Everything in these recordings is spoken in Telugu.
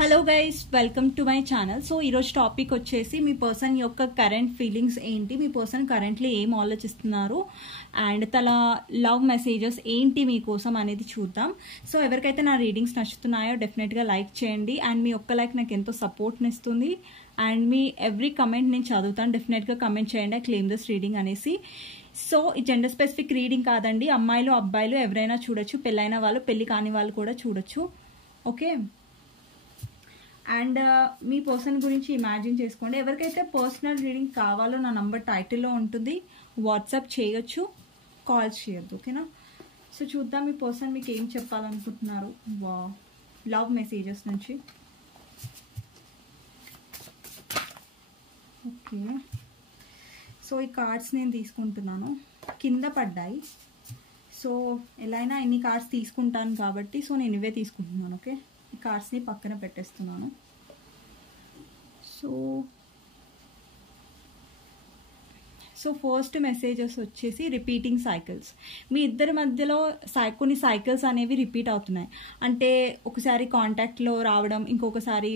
Hello guys, welcome to my channel. So ఈరోజు టాపిక్ వచ్చేసి మీ పర్సన్ యొక్క కరెంట్ ఫీలింగ్స్ ఏంటి, మీ పర్సన్ కరెంట్లీ ఏం ఆలోచిస్తున్నారు అండ్ తన లవ్ మెసేజెస్ ఏంటి మీకోసం అనేది చూద్దాం. సో ఎవరికైతే నా రీడింగ్స్ నచ్చుతున్నాయో డెఫినెట్గా లైక్ చేయండి అండ్ మీ ఒక్క లైక్ నాకు ఎంతో సపోర్ట్ని ఇస్తుంది అండ్ మీ ఎవ్రీ కమెంట్ నేను చదువుతాను. డెఫినెట్గా కమెంట్ చేయండి, ఐ క్లెయిమ్ దిస్ రీడింగ్ అనేసి. సో ఈ జెండర్ స్పెసిఫిక్ రీడింగ్ కాదండి, అమ్మాయిలు అబ్బాయిలు ఎవరైనా చూడొచ్చు, పెళ్ళైన వాళ్ళు పెళ్ళి కాని వాళ్ళు కూడా చూడొచ్చు. ఓకే, అండ్ మీ పర్సన్ గురించి ఇమాజిన్ చేసుకోండి. ఎవరికైతే పర్సనల్ రీడింగ్ కావాలో నా నంబర్ టైటిల్లో ఉంటుంది, వాట్సాప్ చేయొచ్చు, కాల్స్ చేయొద్దు. ఓకేనా? సో చూద్దాం మీ పర్సన్ మీకు ఏం చెప్పాలనుకుంటున్నారు లవ్ మెసేజెస్ నుంచి. ఓకే, సో ఈ కార్డ్స్ నేను తీసుకుంటున్నాను, కింద పడ్డాయి. సో ఎలా అయినా ఎన్ని కార్డ్స్ తీసుకుంటాను కాబట్టి సో నేను ఇవే తీసుకుంటున్నాను. ఓకే, ఈ కార్డ్స్ని పక్కన పెట్టేస్తున్నాను. సో ఫస్ట్ మెసేజెస్ వచ్చేసి రిపీటింగ్ సైకిల్స్. మీ ఇద్దరి మధ్యలో కొన్ని సైకిల్స్ అనేవి రిపీట్ అవుతున్నాయి. అంటే ఒకసారి కాంటాక్ట్లో రావడం, ఇంకొకసారి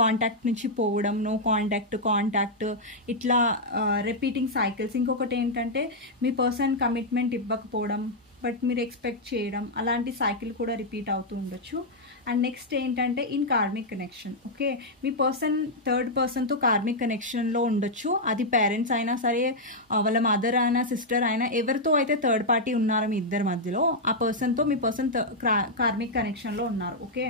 కాంటాక్ట్ నుంచి పోవడం, నో కాంటాక్ట్ ఇట్లా రిపీటింగ్ సైకిల్స్. ఇంకొకటి ఏంటంటే మీ పర్సన్ కమిట్మెంట్ ఇవ్వకపోవడం బట్ మీరు ఎక్స్పెక్ట్ చేయడం, అలాంటి సైకిల్ కూడా రిపీట్ అవుతూ ఉండొచ్చు. అండ్ నెక్స్ట్ ఏంటంటే ఇన్ కార్మిక్ కనెక్షన్. ఓకే, మీ పర్సన్ థర్డ్ పర్సన్తో కార్మిక్ కనెక్షన్లో ఉండొచ్చు. అది పేరెంట్స్ అయినా సరే, వాళ్ళ మదర్ అయినా సిస్టర్ అయినా, ఎవరితో అయితే థర్డ్ పార్టీ ఉన్నారో మీ ఇద్దరి మధ్యలో ఆ పర్సన్తో మీ పర్సన్ కార్మిక్ కనెక్షన్లో ఉన్నారు. Okay,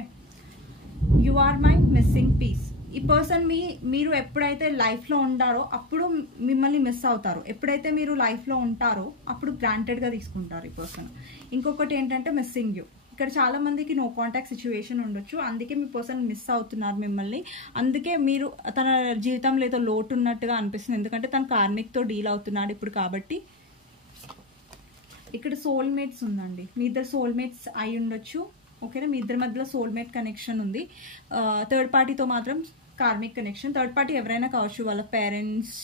you are my missing piece. ఈ పర్సన్ మీరు ఎప్పుడైతే లైఫ్లో ఉంటారో అప్పుడు మిమ్మల్ని మిస్ అవుతారు, ఎప్పుడైతే మీరు లైఫ్లో ఉంటారో అప్పుడు గ్రాంటెడ్గా తీసుకుంటారు ఈ పర్సన్. ఇంకొకటి ఏంటంటే మిస్సింగ్ యూ. ఇక్కడ చాలా మందికి నో కాంటాక్ట్ సిచ్యువేషన్ ఉండొచ్చు, అందుకే మీ పర్సన్ మిస్ అవుతున్నారు మిమ్మల్ని. అందుకే మీరు తన జీవితంలో ఏదో లోటు ఉన్నట్టుగా అనిపిస్తుంది, ఎందుకంటే తన కార్మిక్తో డీల్ అవుతున్నాడు ఇప్పుడు కాబట్టి. ఇక్కడ సోల్మేట్స్ ఉందండి, మీ ఇద్దరు సోల్మేట్స్ అయి ఉండొచ్చు. ఓకేనా, మీ ఇద్దరి మధ్యలో సోల్మేట్ కనెక్షన్ ఉంది. థర్డ్ పార్టీతో మాత్రం కార్మిక్ కనెక్షన్. థర్డ్ పార్టీ ఎవరైనా కావచ్చు, వాళ్ళ పేరెంట్స్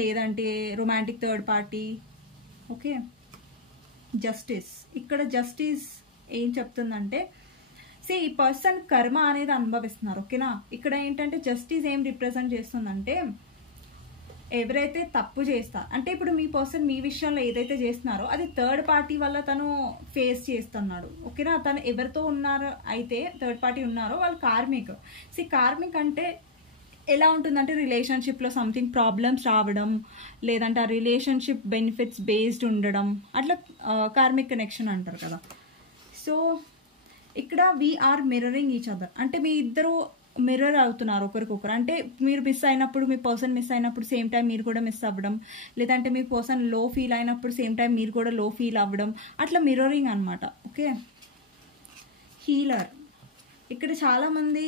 లేదంటే romantic third party. Okay, justice. ఇక్కడ జస్టిస్ ఏం చెప్తుందంటే ఈ పర్సన్ కర్మ అనేది అనుభవిస్తున్నారు. ఓకేనా, ఇక్కడ ఏంటంటే జస్టిస్ ఏం రిప్రజెంట్ చేస్తుందంటే ఎవరైతే తప్పు చేస్తారు, అంటే ఇప్పుడు మీ పర్సన్ మీ విషయంలో ఏదైతే చేస్తున్నారో అది థర్డ్ పార్టీ వల్ల తను ఫేస్ చేస్తున్నాడు. ఓకేనా, తను ఎవరితో ఉన్నారో అయితే థర్డ్ పార్టీ ఉన్నారో వాళ్ళు కార్మిక్. కార్మిక్ అంటే ఎలా ఉంటుందంటే రిలేషన్షిప్లో సంథింగ్ ప్రాబ్లమ్స్ రావడం, లేదంటే ఆ రిలేషన్షిప్ బెనిఫిట్స్ బేస్డ్ ఉండడం, అట్లా కార్మిక్ కనెక్షన్ అంటారు కదా. సో ఇక్కడ వీఆర్ మిర్రరింగ్ ఈచ్ అదర్, అంటే మీ ఇద్దరు మిర్రర్ అవుతున్నారు ఒకరికొకరు. అంటే మీరు మిస్ అయినప్పుడు, మీ పర్సన్ మిస్ అయినప్పుడు సేమ్ టైం మీరు కూడా మిస్ అవ్వడం, లేదంటే మీ పర్సన్ లో ఫీల్ అయినప్పుడు సేమ్ టైం మీరు కూడా లో ఫీల్ అవ్వడం, అట్లా మిర్రరింగ్ అనమాట. Okay, healer. ఇక్కడ చాలామంది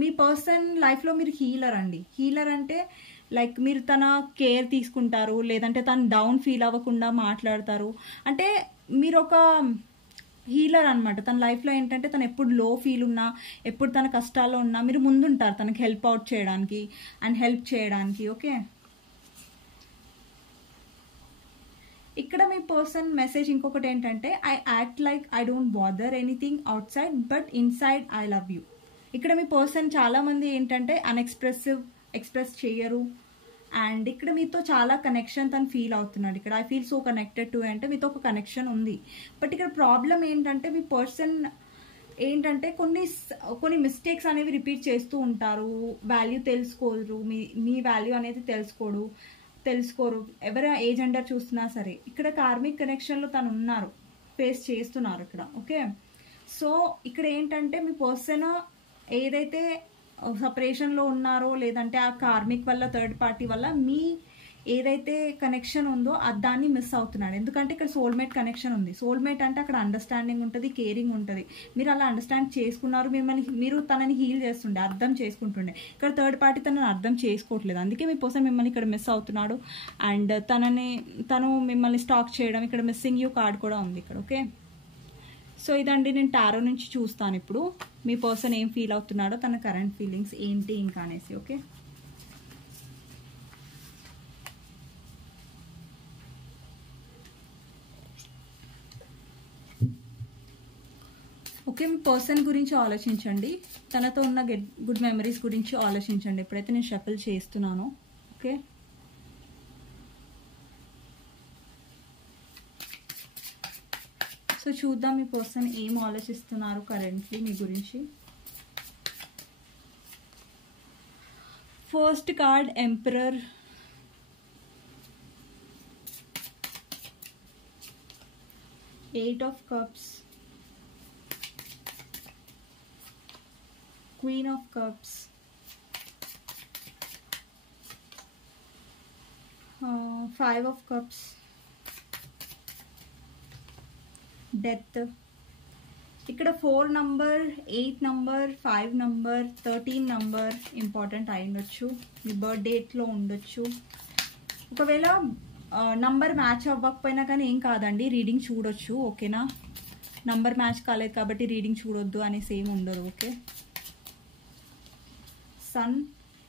మీ పర్సన్ లైఫ్లో మీరు హీలర్ అండి. హీలర్ అంటే లైక్ మీరు తన కేర్ తీసుకుంటారు, లేదంటే తను డౌన్ ఫీల్ అవ్వకుండా మాట్లాడతారు. అంటే మీరు ఒక హీలర్ అనమాట. తన లైఫ్లో ఏంటంటే తను ఎప్పుడు లో ఫీల్ ఉన్నా, ఎప్పుడు తన కష్టాల్లో ఉన్నా మీరు ముందుంటారు తనకి హెల్ప్ అవుట్ చేయడానికి అండ్ హెల్ప్ చేయడానికి. ఓకే, ఇక్కడ మీ పర్సన్ మెసేజ్ ఇంకొకటి ఏంటంటే I act like I don't bother anything out side but inside I love you. ఇక్కడ మీ పర్సన్ చాలామంది ఏంటంటే ఎక్స్ప్రెస్ చేయరు అండ్ ఇక్కడ మీతో చాలా కనెక్షన్ తను ఫీల్ అవుతున్నాడు. ఇక్కడ I feel so connected to అంటే మీతో ఒక కనెక్షన్ ఉంది. బట్ ఇక్కడ ప్రాబ్లం ఏంటంటే మీ పర్సన్ ఏంటంటే కొన్ని మిస్టేక్స్ అనేవి రిపీట్ చేస్తూ ఉంటారు, వాల్యూ తెలుసుకోరు, మీ వాల్యూ అనేది తెలుసుకోరు ఎవరు ఏ జెండర్ చూస్తున్నా సరే. ఇక్కడ కార్మిక్ కనెక్షన్లో తను ఉన్నారు, ఫేస్ చేస్తున్నారు ఇక్కడ. ఓకే, సో ఇక్కడ ఏంటంటే మీ పర్సన్ ఏదైతే సపరేషన్లో ఉన్నారో, లేదంటే ఆ కార్మిక్ వల్ల థర్డ్ పార్టీ వల్ల మీ ఏదైతే కనెక్షన్ ఉందో దాన్ని మిస్ అవుతున్నాడు. ఎందుకంటే ఇక్కడ సోల్మేట్ కనెక్షన్ ఉంది. సోల్మేట్ అంటే అక్కడ అండర్స్టాండింగ్ ఉంటుంది, కేరింగ్ ఉంటుంది. మీరు అలా అండర్స్టాండ్ చేసుకున్నారు, మీరు తనని హీల్ చేస్తుండే, అర్థం చేసుకుంటుండే. ఇక్కడ థర్డ్ పార్టీ తనని అర్థం చేసుకోవట్లేదు, అందుకే మీ పర్సన్ మిమ్మల్ని ఇక్కడ మిస్ అవుతున్నాడు అండ్ తను మిమ్మల్ని స్టాక్ చేయడం. ఇక్కడ మిస్సింగ్ యూ కార్డ్ కూడా ఉంది ఇక్కడ. ఓకే, సో ఇదండి, నేను టారో నుంచి చూస్తాను ఇప్పుడు మీ పర్సన్ ఏం ఫీల్ అవుతున్నాడో, తన కరెంట్ ఫీలింగ్స్ ఏంటి ఇంకా అనేసి. ఓకే, ఓకే ఓకే, మీ పర్సన్ గురించి ఆలోచించండి, తనతో ఉన్న గుడ్ మెమరీస్ గురించి ఆలోచించండి ఎప్పుడైతే నేను షఫల్ చేస్తున్నానో. ఓకే, సో చూద్దాం మీ పర్సన్ ఏం ఆలోచిస్తున్నారు కరెంట్లీ మీ గురించి. First card emperor, eight of cups, Queen of Cups, Five of Cups, Death. ఇక్కడ 4 number, 8 number, 5 number, 13 number important అయి ఉండొచ్చు, మీ బర్త్ డేట్లో ఉండొచ్చు. ఒకవేళ నంబర్ మ్యాచ్ అవ్వకపోయినా కానీ ఏం కాదండి, రీడింగ్ చూడొచ్చు. ఓకేనా, నంబర్ మ్యాచ్ కాలేదు కాబట్టి రీడింగ్ చూడొద్దు అనేసి ఏమి ఉండదు. Okay, sun.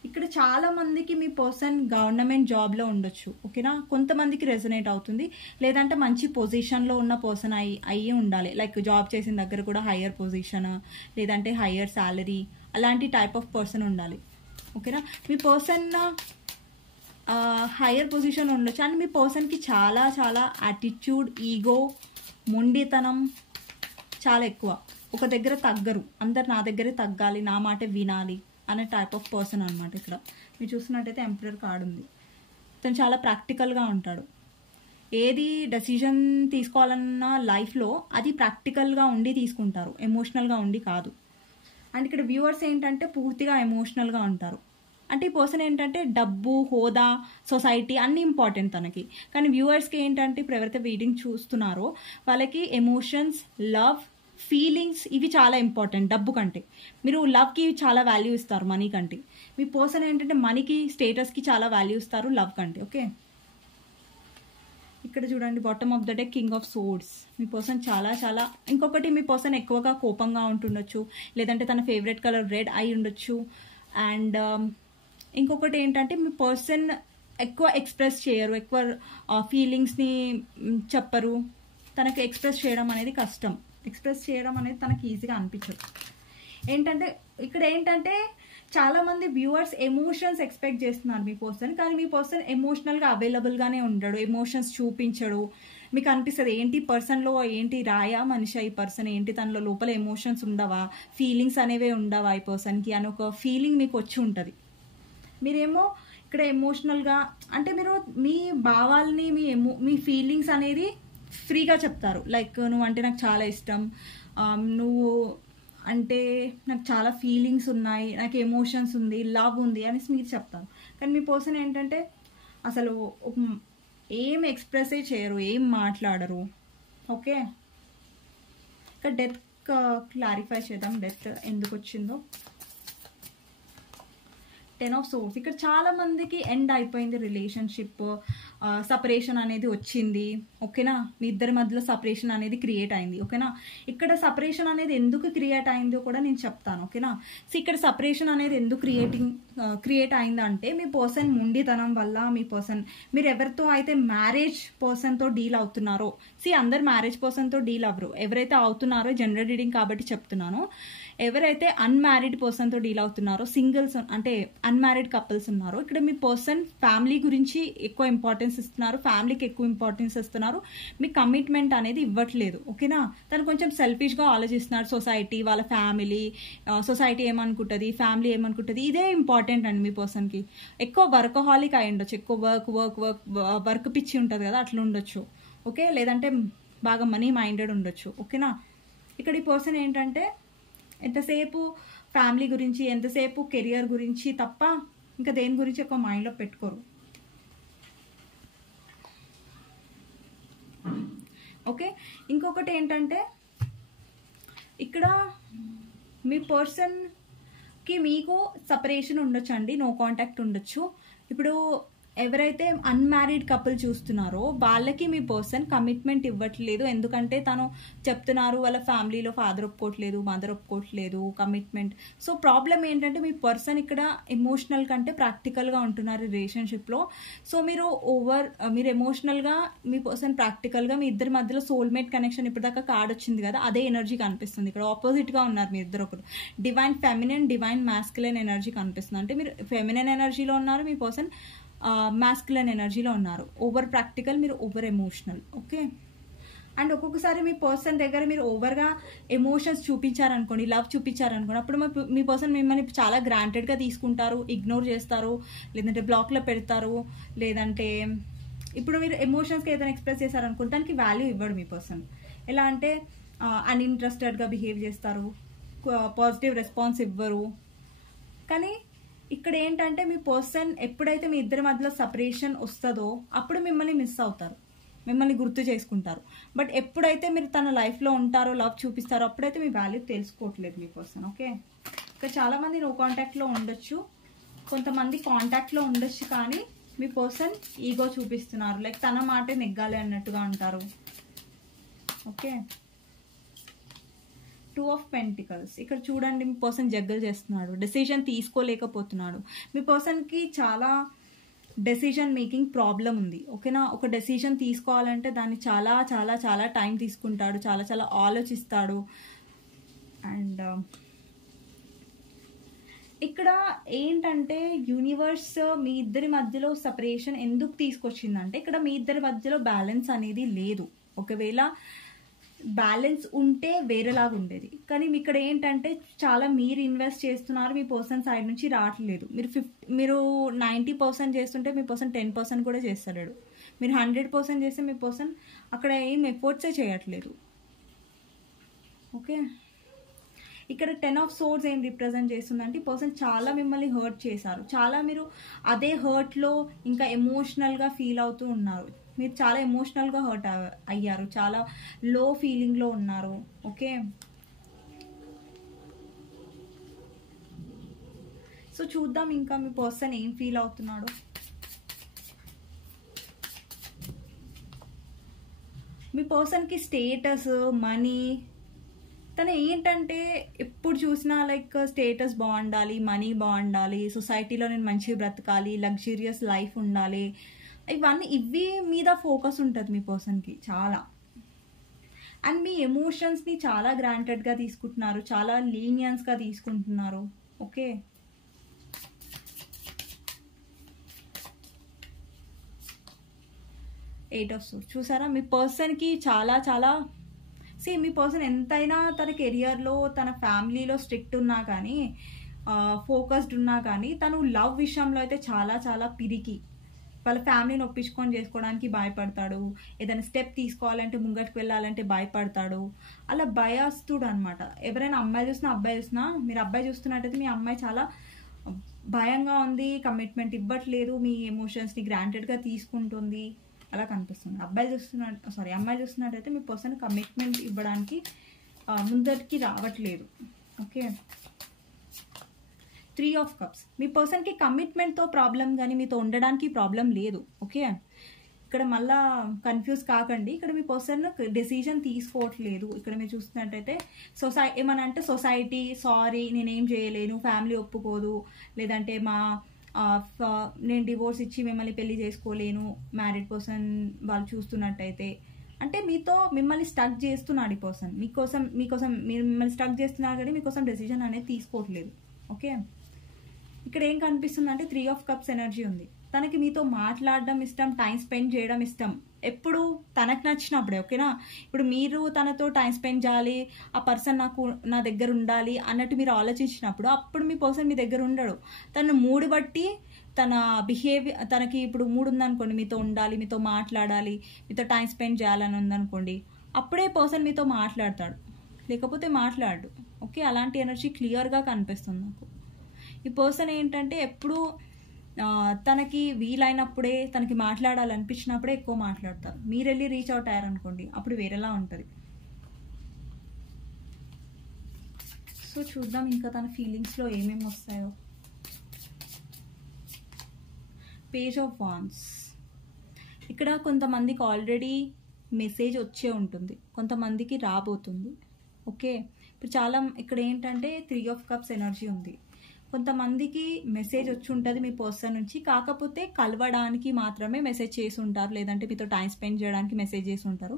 ఇక్కడ చాలా మందికి మీ పర్సన్ గవర్నమెంట్ జాబ్లో ఉండొచ్చు. ఓకేనా, కొంతమందికి రెజొనేట్ అవుతుంది, లేదంటే మంచి పొజిషన్లో ఉన్న పర్సన్ అయ్యి ఉండాలి. లైక్ జాబ్ చేసిన దగ్గర కూడా హయ్యర్ పొజిషన్, లేదంటే హయ్యర్ శాలరీ, అలాంటి టైప్ ఆఫ్ పర్సన్ ఉండాలి. ఓకేనా, మీ పర్సన్ హయ్యర్ పొజిషన్ ఉండొచ్చు. అండ్ మీ పర్సన్కి చాలా చాలా యాటిట్యూడ్, ఈగో, మొండితనం చాలా ఎక్కువ. ఒక దగ్గర తగ్గరు, అందరు నా దగ్గరే తగ్గాలి, నా మాట వినాలి అనే టైప్ ఆఫ్ పర్సన్ అనమాట. ఇక్కడ మీరు చూస్తున్నట్టయితే ఎంపరర్ కార్డ్ ఉంది. తను చాలా ప్రాక్టికల్గా ఉంటాడు. ఏది డెసిజన్ తీసుకోవాలన్నా లైఫ్లో అది ప్రాక్టికల్గా ఉండి తీసుకుంటారు, ఎమోషనల్గా ఉండి కాదు. అండ్ ఇక్కడ వ్యూవర్స్ ఏంటంటే పూర్తిగా ఎమోషనల్గా ఉంటారు. అంటే ఈ పర్సన్ ఏంటంటే డబ్బు, హోదా, సొసైటీ అన్నీ ఇంపార్టెంట్ తనకి. కానీ వ్యూవర్స్కి ఏంటంటే ఇప్పుడు ఎవరైతే రీడింగ్ చూస్తున్నారో వాళ్ళకి ఎమోషన్స్, లవ్, ఫీలింగ్స్ ఇవి చాలా ఇంపార్టెంట్ డబ్బు కంటే. మీరు లవ్కి చాలా వాల్యూ ఇస్తారు మనీ కంటే. మీ పర్సన్ ఏంటంటే మనీకి, స్టేటస్కి చాలా వాల్యూ ఇస్తారు లవ్ కంటే. ఓకే, ఇక్కడ చూడండి bottom of the day king of swords. Me person చాలా చాలా, ఇంకొకటి మీ పర్సన్ ఎక్కువగా కోపంగా ఉంటుండొచ్చు, లేదంటే తన ఫేవరెట్ కలర్ రెడ్ అయి ఉండొచ్చు. అండ్ ఇంకొకటి ఏంటంటే మీ పర్సన్ ఎక్కువ ఎక్స్ప్రెస్ చేయరు, ఎక్కువ ఫీలింగ్స్ని చెప్పరు. తనకి ఎక్స్ప్రెస్ చేయడం అనేది కష్టం, ఎక్స్ప్రెస్ చేయడం అనేది తనకి ఈజీగా అనిపించదు. ఏంటంటే ఇక్కడ ఏంటంటే చాలామంది వ్యూవర్స్ ఎమోషన్స్ ఎక్స్పెక్ట్ చేస్తున్నారు మీ పర్సన్, కానీ మీ పర్సన్ ఎమోషనల్గా అవైలబుల్గానే ఉండడు, ఎమోషన్స్ చూపించడు. మీకు అనిపిస్తుంది ఏంటి పర్సన్లో ఏంటి రాయా మనిషి, ఈ పర్సన్ ఏంటి తనలో లోపల ఎమోషన్స్ ఉండవా, ఫీలింగ్స్ అనేవే ఉండవా ఈ పర్సన్కి అని ఒక ఫీలింగ్ మీకు వచ్చి ఉంటుంది. మీరేమో ఇక్కడ ఎమోషనల్గా అంటే మీరు మీ భావాల్ని, మీ ఫీలింగ్స్ అనేది ఫ్రీగా చెప్తారు. లైక్ నువ్వు అంటే నాకు చాలా ఇష్టం, నువ్వు అంటే నాకు చాలా ఫీలింగ్స్ ఉన్నాయి, నాకు ఎమోషన్స్ ఉంది, లవ్ ఉంది అనేసి మీరు చెప్తారు. కానీ మీ పర్సన్ ఏంటంటే అసలు ఏం ఎక్స్ప్రెసే చేయరు, ఏం మాట్లాడరు. ఓకే, ఇక్కడ డెత్ క్లారిఫై చేద్దాం, డెత్ ఎందుకు వచ్చిందో. 10 ఆఫ్ సోర్స్. ఇక్కడ చాలా మందికి ఎండ్ అయిపోయింది రిలేషన్షిప్, సపరేషన్ అనేది వచ్చింది. ఓకేనా, మీ ఇద్దరి మధ్యలో సపరేషన్ అనేది క్రియేట్ అయింది. ఓకేనా, ఇక్కడ సపరేషన్ అనేది ఎందుకు క్రియేట్ అయిందో కూడా నేను చెప్తాను. ఓకేనా, సో ఇక్కడ సపరేషన్ అనేది ఎందుకు క్రియేట్ అయిందంటే మీ పర్సన్ మొండితనం వల్ల. మీ పర్సన్ మీరు ఎవరితో అయితే మ్యారేజ్ పర్సన్తో డీల్ అవుతున్నారో, అందరు మ్యారేజ్ పర్సన్తో డీల్ అవ్వరు, ఎవరైతే అవుతున్నారో జనరల్ రీడింగ్ కాబట్టి చెప్తున్నాను, ఎవరైతే అన్మ్యారీడ్ పర్సన్తో డీల్ అవుతున్నారో, సింగిల్స్ అంటే అన్మ్యారీడ్ కపుల్స్ ఉన్నారో, ఇక్కడ మీ పర్సన్ ఫ్యామిలీ గురించి ఎక్కువ ఇంపార్టెన్స్ ఇస్తున్నారు, ఫ్యామిలీకి ఎక్కువ ఇంపార్టెన్స్ ఇస్తున్నారు, మీ కమిట్మెంట్ అనేది ఇవ్వట్లేదు. ఓకేనా, తను కొంచెం సెల్ఫిష్గా ఆలోచిస్తున్నారు. సొసైటీ, వాళ్ళ ఫ్యామిలీ, సొసైటీ ఏమనుకుంటుంది, ఫ్యామిలీ ఏమనుకుంటుంది, ఇదే ఇంపార్టెంట్ అండి మీ పర్సన్కి. ఎక్కువ వర్కహాలిక్ అయి ఉండొచ్చు, ఎక్కువ వర్క్ పిచ్చి ఉంటుంది కదా, అట్లా ఉండొచ్చు. ఓకే, లేదంటే బాగా మనీ మైండెడ్ ఉండొచ్చు. ఓకేనా, ఇక్కడ ఈ పర్సన్ ఏంటంటే ఎంతసేపు ఫ్యామిలీ గురించి, ఎంతసేపు కెరియర్ గురించి తప్ప ఇంకా దేని గురించి ఎక్కువ మైండ్లో పెట్టుకోరు. ఓకే, ఇంకొకటి ఏంటంటే ఇక్కడ మీ పర్సన్కి మీకు సపరేషన్ ఉండొచ్చు అండి, నో కాంటాక్ట్ ఉండొచ్చు. ఇప్పుడు ఎవరైతే అన్మ్యారీడ్ కపుల్ చూస్తున్నారో వాళ్ళకి మీ పర్సన్ కమిట్మెంట్ ఇవ్వట్లేదు. ఎందుకంటే తను చెప్తున్నారు వాళ్ళ ఫ్యామిలీలో ఫాదర్ ఒప్పుకోవట్లేదు, మదర్ ఒప్పుకోవట్లేదు కమిట్మెంట్. సో ప్రాబ్లం ఏంటంటే మీ పర్సన్ ఇక్కడ ఎమోషనల్ కంటే ప్రాక్టికల్గా ఉంటున్నారు రిలేషన్షిప్లో. సో మీరు ఎమోషనల్గా, మీ పర్సన్ ప్రాక్టికల్గా, మీ ఇద్దరి మధ్యలో సోల్మేట్ కనెక్షన్ ఇప్పటిదాకా కార్డ్ వచ్చింది కదా, అదే ఎనర్జీ కనిపిస్తుంది. ఇక్కడ ఆపోజిట్గా ఉన్నారు మీ ఇద్దరు. ఒకరు divine feminine, divine masculine energy కనిపిస్తుంది. అంటే మీరు ఫెమినిన్ ఎనర్జీలో ఉన్నారు, మీ పర్సన్ మాస్కులైన్ ఎనర్జీలో ఉన్నారు. ఓవర్ ప్రాక్టికల్, మీరు ఓవర్ ఎమోషనల్. ఓకే. అండ్ ఒక్కొక్కసారి మీ పర్సన్ దగ్గర మీరు ఓవర్గా ఎమోషన్స్ చూపించారనుకోండి, లవ్ చూపించారనుకోండి, అప్పుడు మీ పర్సన్ మిమ్మల్ని చాలా గ్రాంటెడ్గా తీసుకుంటారు, ఇగ్నోర్ చేస్తారు, లేదంటే బ్లాక్లో పెడతారు. లేదంటే ఇప్పుడు మీరు ఎమోషన్స్కి ఏదైనా ఎక్స్ప్రెస్ చేశారనుకోండి, దానికి వాల్యూ ఇవ్వడు మీ పర్సన్. ఎలా అంటే అన్ఇంట్రెస్టెడ్గా బిహేవ్ చేస్తారు, పాజిటివ్ రెస్పాన్స్ ఇవ్వరు. కానీ ఇక్కడ ఏంటంటే మీ పర్సన్ ఎప్పుడైతే మీ ఇద్దరి మధ్యలో సపరేషన్ వస్తుందో అప్పుడు మిమ్మల్ని మిస్ అవుతారు, మిమ్మల్ని గుర్తు చేసుకుంటారు. బట్ ఎప్పుడైతే మీరు తన లైఫ్లో ఉంటారో, లవ్ చూపిస్తారో, అప్పుడైతే మీ వాల్యూ తెలుసుకోవట్లేదు మీ పర్సన్. ఓకే. ఇక్కడ చాలామంది నో కాంటాక్ట్లో ఉండొచ్చు, కొంతమంది కాంటాక్ట్లో ఉండొచ్చు, కానీ మీ పర్సన్ ఈగో చూపిస్తున్నారు. లైక్ తన మాటే నెగ్గాలి అన్నట్టుగా ఉంటారు. ఓకే. 2 of pentacles. ఇక్కడ చూడండి, మీ పర్సన్ జగ్గలు చేస్తున్నాడు, డెసిషన్ తీసుకోలేకపోతున్నాడు. మీ పర్సన్కి చాలా డెసిషన్ మేకింగ్ ప్రాబ్లం ఉంది. ఓకేనా. ఒక డెసిషన్ తీసుకోవాలంటే దాన్ని చాలా చాలా చాలా టైం తీసుకుంటాడు, చాలా చాలా ఆలోచిస్తాడు. అండ్ ఇక్కడ ఏంటంటే యూనివర్స్ మీ ఇద్దరి మధ్యలో సపరేషన్ ఎందుకు తీసుకొచ్చిందంటే, ఇక్కడ మీ ఇద్దరి మధ్యలో బ్యాలెన్స్ అనేది లేదు. ఒకవేళ బ్యాలెన్స్ ఉంటే వేరేలాగా ఉండేది. కానీ ఇక్కడ ఏంటంటే చాలా మీరు ఇన్వెస్ట్ చేస్తున్నారు, మీ పర్సన్ సైడ్ నుంచి రావట్లేదు. మీరు 90% చేస్తుంటే మీ పర్సన్ 10% కూడా చేస్తలేడు. మీరు 100% చేస్తే మీ పర్సన్ అక్కడ ఏం ఎఫర్ట్సే చేయట్లేదు. ఓకే. ఇక్కడ 10 ఆఫ్ సోర్స్ ఏం రిప్రజెంట్ చేస్తుందంటే, ఈ పర్సన్ చాలా మిమ్మల్ని హర్ట్ చేశారు, చాలా మీరు అదే హర్ట్లో ఇంకా ఎమోషనల్గా ఫీల్ అవుతూ ఉన్నారు. మీరు చాలా ఎమోషనల్గా హర్ట్ అయ్యారు, చాలా లో ఫీలింగ్లో ఉన్నారు. ఓకే. సో చూద్దాం ఇంకా మీ పర్సన్ ఏం ఫీల్ అవుతున్నాడు. మీ పర్సన్కి స్టేటస్, మనీ, తను ఏంటంటే ఎప్పుడు చూసినా లైక్ స్టేటస్ బాగుండాలి, మనీ బాగుండాలి, సొసైటీలో నేను మంచిగా బ్రతకాలి, లగ్జరియస్ లైఫ్ ఉండాలి, ఇవి మీద ఫోకస్ ఉంటుంది మీ పర్సన్కి చాలా. అండ్ మీ ఎమోషన్స్ని చాలా గ్రాంటెడ్గా తీసుకుంటున్నారు, చాలా లీనియన్స్గా తీసుకుంటున్నారు. ఓకే. Eight of swords. చూసారా, మీ పర్సన్కి చాలా చాలా మీ పర్సన్ ఎంతైనా తన కెరియర్లో, తన ఫ్యామిలీలో స్ట్రిక్ట్ ఉన్నా కానీ, ఫోకస్డ్ ఉన్నా కానీ, తను లవ్ విషయంలో అయితే చాలా చాలా పిరికి. వాళ్ళ ఫ్యామిలీని ఒప్పించుకొని చేసుకోవడానికి భయపడతాడు, ఏదైనా స్టెప్ తీసుకోవాలంటే, ముంగటికి వెళ్ళాలంటే భయపడతాడు. అలా భయస్తుడు అనమాట. ఎవరైనా అమ్మాయి చూసినా, అబ్బాయి చూసినా, మీరు అబ్బాయి చూస్తున్నట్టయితే మీ అమ్మాయి చాలా భయంగా ఉంది, కమిట్మెంట్ ఇవ్వట్లేదు, మీ ఎమోషన్స్ని గ్రాంటెడ్గా తీసుకుంటుంది, అలా కనిపిస్తుంది. అమ్మాయి చూస్తున్నట్టయితే మీ పర్సన్ కమిట్మెంట్ ఇవ్వడానికి ముందరికి రావట్లేదు. ఓకే. 3 of cups. మీ పర్సన్కి కమిట్మెంట్తో ప్రాబ్లం, కానీ మీతో ఉండడానికి ప్రాబ్లం లేదు. ఓకే. ఇక్కడ మళ్ళా కన్ఫ్యూజ్ కాకండి. ఇక్కడ మీ పర్సన్ డెసిషన్ తీసుకోవట్లేదు. ఇక్కడ మీరు చూస్తున్నట్టయితే ఏమన్నా అంటే సొసైటీ సారీ, నేనేం చేయలేను, ఫ్యామిలీ ఒప్పుకోదు, లేదంటే నేను డివోర్స్ ఇచ్చి మిమ్మల్ని పెళ్లి చేసుకోలేను, మ్యారీడ్ పర్సన్ వాళ్ళు చూస్తున్నట్టయితే, అంటే మిమ్మల్ని స్టక్ చేస్తున్నాడు ఈ పర్సన్. మీకోసం మీరు మిమ్మల్ని స్టక్ చేస్తున్నారు, కానీ మీకోసం డెసిషన్ అనేది తీసుకోవట్లేదు. ఓకే. ఇక్కడ ఏం కనిపిస్తుంది అంటే 3 ఆఫ్ కప్స్ ఎనర్జీ ఉంది. తనకి మీతో మాట్లాడడం ఇష్టం, టైం స్పెండ్ చేయడం ఇష్టం, ఎప్పుడు తనకు నచ్చినప్పుడే. ఓకేనా. ఇప్పుడు మీరు తనతో టైం స్పెండ్ చేయాలి, ఆ పర్సన్ నా దగ్గర ఉండాలి అన్నట్టు మీరు ఆలోచించినప్పుడు, అప్పుడు మీ పర్సన్ మీ దగ్గర ఉండడు. తన మూడు బట్టి తన బిహేవియర్, తనకి ఇప్పుడు మూడు ఉందనుకోండి, మీతో ఉండాలి, మీతో మాట్లాడాలి, మీతో టైం స్పెండ్ చేయాలని ఉందనుకోండి, అప్పుడే పర్సన్ మీతో మాట్లాడతాడు, లేకపోతే మాట్లాడు. ఓకే. అలాంటి ఎనర్జీ క్లియర్గా కనిపిస్తుంది నాకు. ఈ పర్సన్ ఏంటంటే ఎప్పుడు తనకి వీలైనప్పుడే, తనకి మాట్లాడాలనిపించినప్పుడే ఎక్కువ మాట్లాడతారు. మీరు వెళ్ళి రీచ్ అవుట్ అయ్యారనుకోండి, అప్పుడు వేరేలా ఉంటుంది. సో చూద్దాం ఇంకా తన ఫీలింగ్స్లో ఏమేమి వస్తాయో. Page of wands. ఇక్కడ కొంతమందికి ఆల్రెడీ మెసేజ్ వచ్చే ఉంటుంది, కొంతమందికి రాబోతుంది. ఓకే, ఇప్పుడు చాలా ఇక్కడ ఏంటంటే 3 ఆఫ్ కప్స్ ఎనర్జీ ఉంది. కొంతమందికి మెసేజ్ వచ్చి ఉంటుంది మీ పర్సన్ నుంచి, కాకపోతే కలవడానికి మాత్రమే మెసేజ్ చేసి ఉంటారు, లేదంటే మీతో టైం స్పెండ్ చేయడానికి మెసేజ్ చేసి ఉంటారు,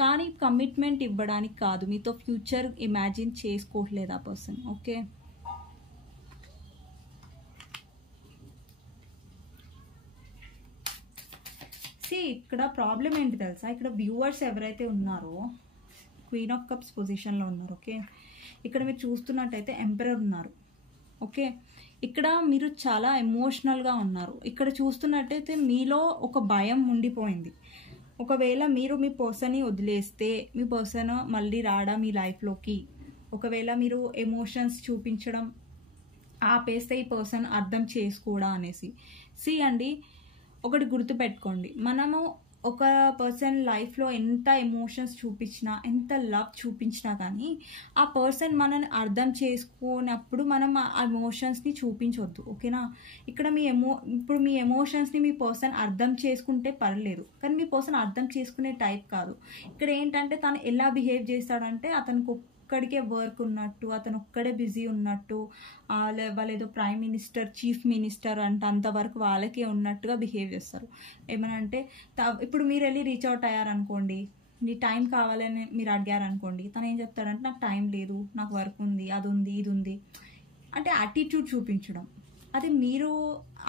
కానీ కమిట్మెంట్ ఇవ్వడానికి కాదు, మీతో ఫ్యూచర్ ఇమాజిన్ చేసుకోవట్లేదు ఆ పర్సన్. ఓకే, ఇక్కడ ప్రాబ్లం ఏంటి తెలుసా, ఇక్కడ వ్యూవర్స్ ఎవరైతే ఉన్నారో క్వీన్ ఆఫ్ కప్స్ పొజిషన్లో ఉన్నారు. ఓకే, ఇక్కడ మీరు చూస్తున్నట్టయితే ఎంపరర్ ఉన్నారు. ఓకే, ఇక్కడ మీరు చాలా ఎమోషనల్గా ఉన్నారు. ఇక్కడ చూస్తున్నట్టయితే మీలో ఒక భయం ఉండిపోయింది. ఒకవేళ మీరు మీ పర్సన్ని వదిలేస్తే మీ పర్సన్ మళ్ళీ రాడా మీ లైఫ్లోకి, ఒకవేళ మీరు ఎమోషన్స్ చూపించడం ఆపేస్తే ఈ పర్సన్ అర్థం చేసుకోడా అనేసి. అండి, ఒకటి గుర్తుపెట్టుకోండి, మనము ఒక పర్సన్ లైఫ్లో ఎంత ఎమోషన్స్ చూపించినా, ఎంత లవ్ చూపించినా కానీ ఆ పర్సన్ మనని అర్థం చేసుకున్నప్పుడు మనం ఆ ఎమోషన్స్ని చూపించవద్దు. ఓకేనా, ఇక్కడ ఇప్పుడు మీ ఎమోషన్స్ని మీ పర్సన్ అర్థం చేసుకుంటే పర్లేదు, కానీ మీ పర్సన్ అర్థం చేసుకునే టైప్ కాదు. ఇక్కడ ఏంటంటే తను ఎలా బిహేవ్ చేస్తాడంటే అతనికి ఒక్కడికే వర్క్ ఉన్నట్టు, అతను ఒక్కడే బిజీ ఉన్నట్టు, వాళ్ళు ఏదో ప్రైమ్ మినిస్టర్, చీఫ్ మినిస్టర్ అంటే అంతవరకు వాళ్ళకే ఉన్నట్టుగా బిహేవ్ చేస్తారు. ఏమనంటే ఇప్పుడు మీరు వెళ్ళి రీచ్ అవుట్ అయ్యారనుకోండి, నీ టైం కావాలని మీరు అడిగారనుకోండి, తను ఏం చెప్తాడంటే నాకు టైం లేదు, నాకు వర్క్ ఉంది, అది ఉంది, ఇది ఉంది అంటే యాటిట్యూడ్ చూపించడం. అదే మీరు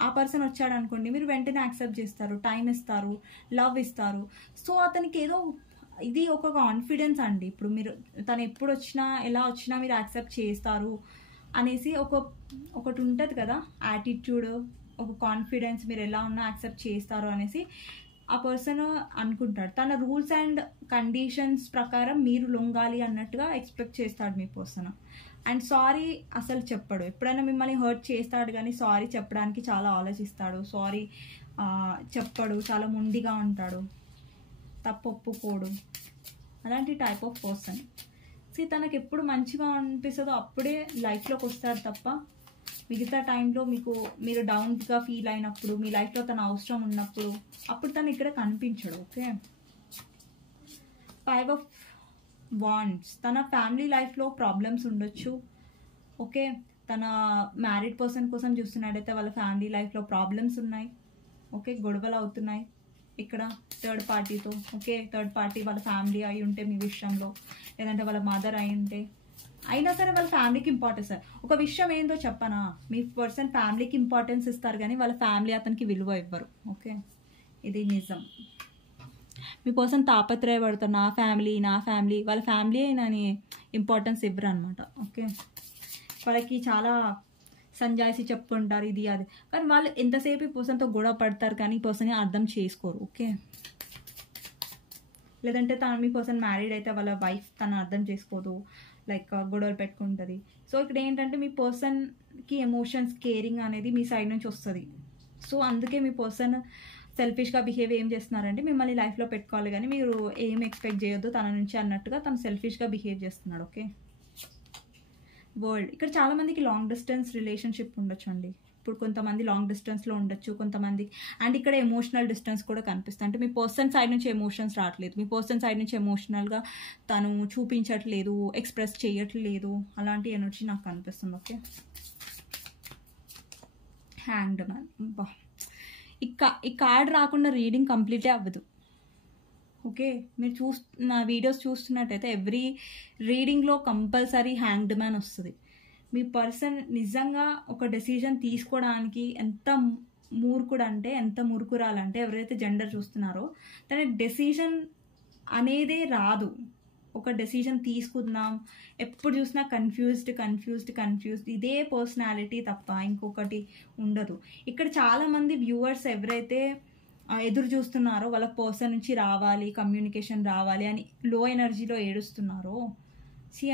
ఆ పర్సన్ వచ్చాడు అనుకోండి, మీరు వెంటనే యాక్సెప్ట్ చేస్తారు, టైం ఇస్తారు, లవ్ ఇస్తారు. సో అతనికి ఏదో ఇది ఒక కాన్ఫిడెన్స్ అండి. ఇప్పుడు మీరు తను ఎప్పుడు వచ్చినా ఎలా వచ్చినా మీరు యాక్సెప్ట్ చేస్తారు అనేసి ఒకటి ఉంటుంది కదా, యాటిట్యూడ్, ఒక కాన్ఫిడెన్స్, మీరు ఎలా ఉన్నా యాక్సెప్ట్ చేస్తారు అనేసి ఆ పర్సన్ అనుకుంటాడు. తన రూల్స్ అండ్ కండిషన్స్ ప్రకారం మీరు లొంగాలి అన్నట్టుగా ఎక్స్పెక్ట్ చేస్తాడు మీ పర్సన్. అండ్ సారీ అసలు చెప్పడు. ఎప్పుడైనా మిమ్మల్ని హర్ట్ చేస్తాడు కానీ సారీ చెప్పడానికి చాలా ఆలోచిస్తాడు, సారీ చెప్పడు, చాలా మొండిగా ఉంటాడు, తప్పు ఒప్పుకోడు, అలాంటి టైప్ ఆఫ్ పర్సన్. తనకు ఎప్పుడు మంచిగా అనిపిస్తుందో అప్పుడే లైఫ్లోకి వస్తారు తప్ప మిగతా టైంలో మీరు డౌన్గా ఫీల్ అయినప్పుడు, మీ లైఫ్లో తన అవసరం ఉన్నప్పుడు అప్పుడు తను ఇక్కడ కనిపించడు. ఓకే, 5 ఆఫ్ వాండ్స్, తన ఫ్యామిలీ లైఫ్లో ప్రాబ్లమ్స్ ఉండొచ్చు. ఓకే, తన మ్యారీడ్ పర్సన్ కోసం చూస్తున్నట్టయితే వాళ్ళ ఫ్యామిలీ లైఫ్లో ప్రాబ్లమ్స్ ఉన్నాయి. ఓకే, గొడవలు అవుతున్నాయి ఇక్కడ థర్డ్ పార్టీతో. ఓకే, థర్డ్ పార్టీ వాళ్ళ ఫ్యామిలీ అయి ఉంటే మీ విషయంలో, లేదంటే వాళ్ళ మదర్ అయి ఉంటే, అయినా సరే వాళ్ళ ఫ్యామిలీకి ఇంపార్టెన్స్. ఒక విషయం ఏందో చెప్పనా, మీ పర్సన్ ఫ్యామిలీకి ఇంపార్టెన్స్ ఇస్తారు కానీ వాళ్ళ ఫ్యామిలీ అతనికి విలువ ఇవ్వరు. ఓకే, ఇది నిజం. మీ పర్సన్ తాపత్రయపడతారు, నా ఫ్యామిలీ, వాళ్ళ ఫ్యామిలీ అని ఇంపార్టెన్స్ ఇవ్వరు అనమాట. ఓకే, వాళ్ళకి చాలా సంజాయిసి చెప్పుకుంటారు, ఇది అది, కానీ వాళ్ళు ఎంతసేపు ఈ పర్సన్తో గొడవ పడతారు కానీ ఈ పర్సన్ని అర్థం చేసుకోరు. ఓకే, లేదంటే మీ పర్సన్ మ్యారీడ్ అయితే వాళ్ళ వైఫ్ తను అర్థం చేసుకోదు, లైక్ గొడవలు పెట్టుకుంటుంది. సో ఇక్కడ ఏంటంటే మీ పర్సన్కి ఎమోషన్స్, కేరింగ్ అనేది మీ సైడ్ నుంచి వస్తుంది. సో అందుకే మీ పర్సన్ సెల్ఫిష్గా బిహేవ్ ఏం చేస్తున్నారంటే మిమ్మల్ని లైఫ్లో పెట్టుకోవాలి కానీ మీరు ఏం ఎక్స్పెక్ట్ చేయొద్దు తన నుంచి అన్నట్టుగా తను సెల్ఫిష్గా బిహేవ్ చేస్తున్నాడు. ఓకే, వరల్డ్, ఇక్కడ చాలా మందికి లాంగ్ డిస్టెన్స్ రిలేషన్షిప్ ఉండొచ్చు అండి. ఇప్పుడు కొంతమంది లాంగ్ డిస్టెన్స్లో ఉండొచ్చు, కొంతమంది. అండ్ ఇక్కడ ఎమోషనల్ డిస్టెన్స్ కూడా కనిపిస్తుంది. అంటే మీ పర్సన్ సైడ్ నుంచి ఎమోషన్స్ రావట్లేదు, మీ పర్సన్ సైడ్ నుంచి ఎమోషనల్గా తను చూపించట్లేదు, ఎక్స్ప్రెస్ చేయట్లేదు, అలాంటి ఎనర్జీ నాకు కనిపిస్తుంది. Okay, hanged man. ఈ కార్డ్ రాకుండా రీడింగ్ కంప్లీటే అవ్వదు. ఓకే, మీరు నా వీడియోస్ చూస్తున్నట్టయితే ఎవ్రీ రీడింగ్లో కంపల్సరీ హ్యాంగ్డ్ మ్యాన్ వస్తుంది. మీ పర్సన్ నిజంగా ఒక డెసిజన్ తీసుకోవడానికి ఎంత మురుకురాలంటే ఎవరైతే జెండర్ చూస్తున్నారో తన డెసిజన్ అనేదే రాదు. ఒక డెసిజన్ తీసుకుందాం, ఎప్పుడు చూసినా కన్ఫ్యూజ్డ్, ఇదే పర్సనాలిటీ తప్ప ఇంకొకటి ఉండదు. ఇక్కడ చాలామంది వ్యూవర్స్ ఎవరైతే ఎదురు చూస్తున్నారో వాళ్ళ పర్సన్ నుంచి రావాలి, కమ్యూనికేషన్ రావాలి అని లో ఎనర్జీలో ఏడుస్తున్నారో,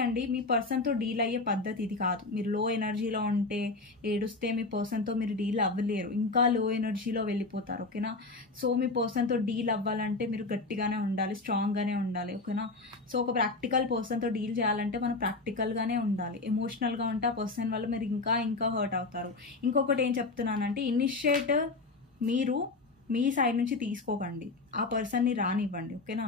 అండి మీ పర్సన్తో డీల్ అయ్యే పద్ధతి ఇది కాదు. మీరు లో ఎనర్జీలో ఉంటే ఏడుస్తే మీ పర్సన్తో మీరు డీల్ అవ్వలేరు, ఇంకా లో ఎనర్జీలో వెళ్ళిపోతారు. ఓకేనా, సో మీ పర్సన్తో డీల్ అవ్వాలంటే మీరు గట్టిగానే ఉండాలి, స్ట్రాంగ్గానే ఉండాలి. ఓకేనా, సో ఒక ప్రాక్టికల్ పర్సన్తో డీల్ చేయాలంటే మనం ప్రాక్టికల్గానే ఉండాలి. ఎమోషనల్గా ఉంటే ఆ పర్సన్ వల్ల మీరు ఇంకా హర్ట్ అవుతారు. ఇంకొకటి ఏం చెప్తున్నానంటే మీరు మీ సైడ్ నుంచి తీసుకోకండి, ఆ పర్సన్ని రానివ్వండి. ఓకేనా?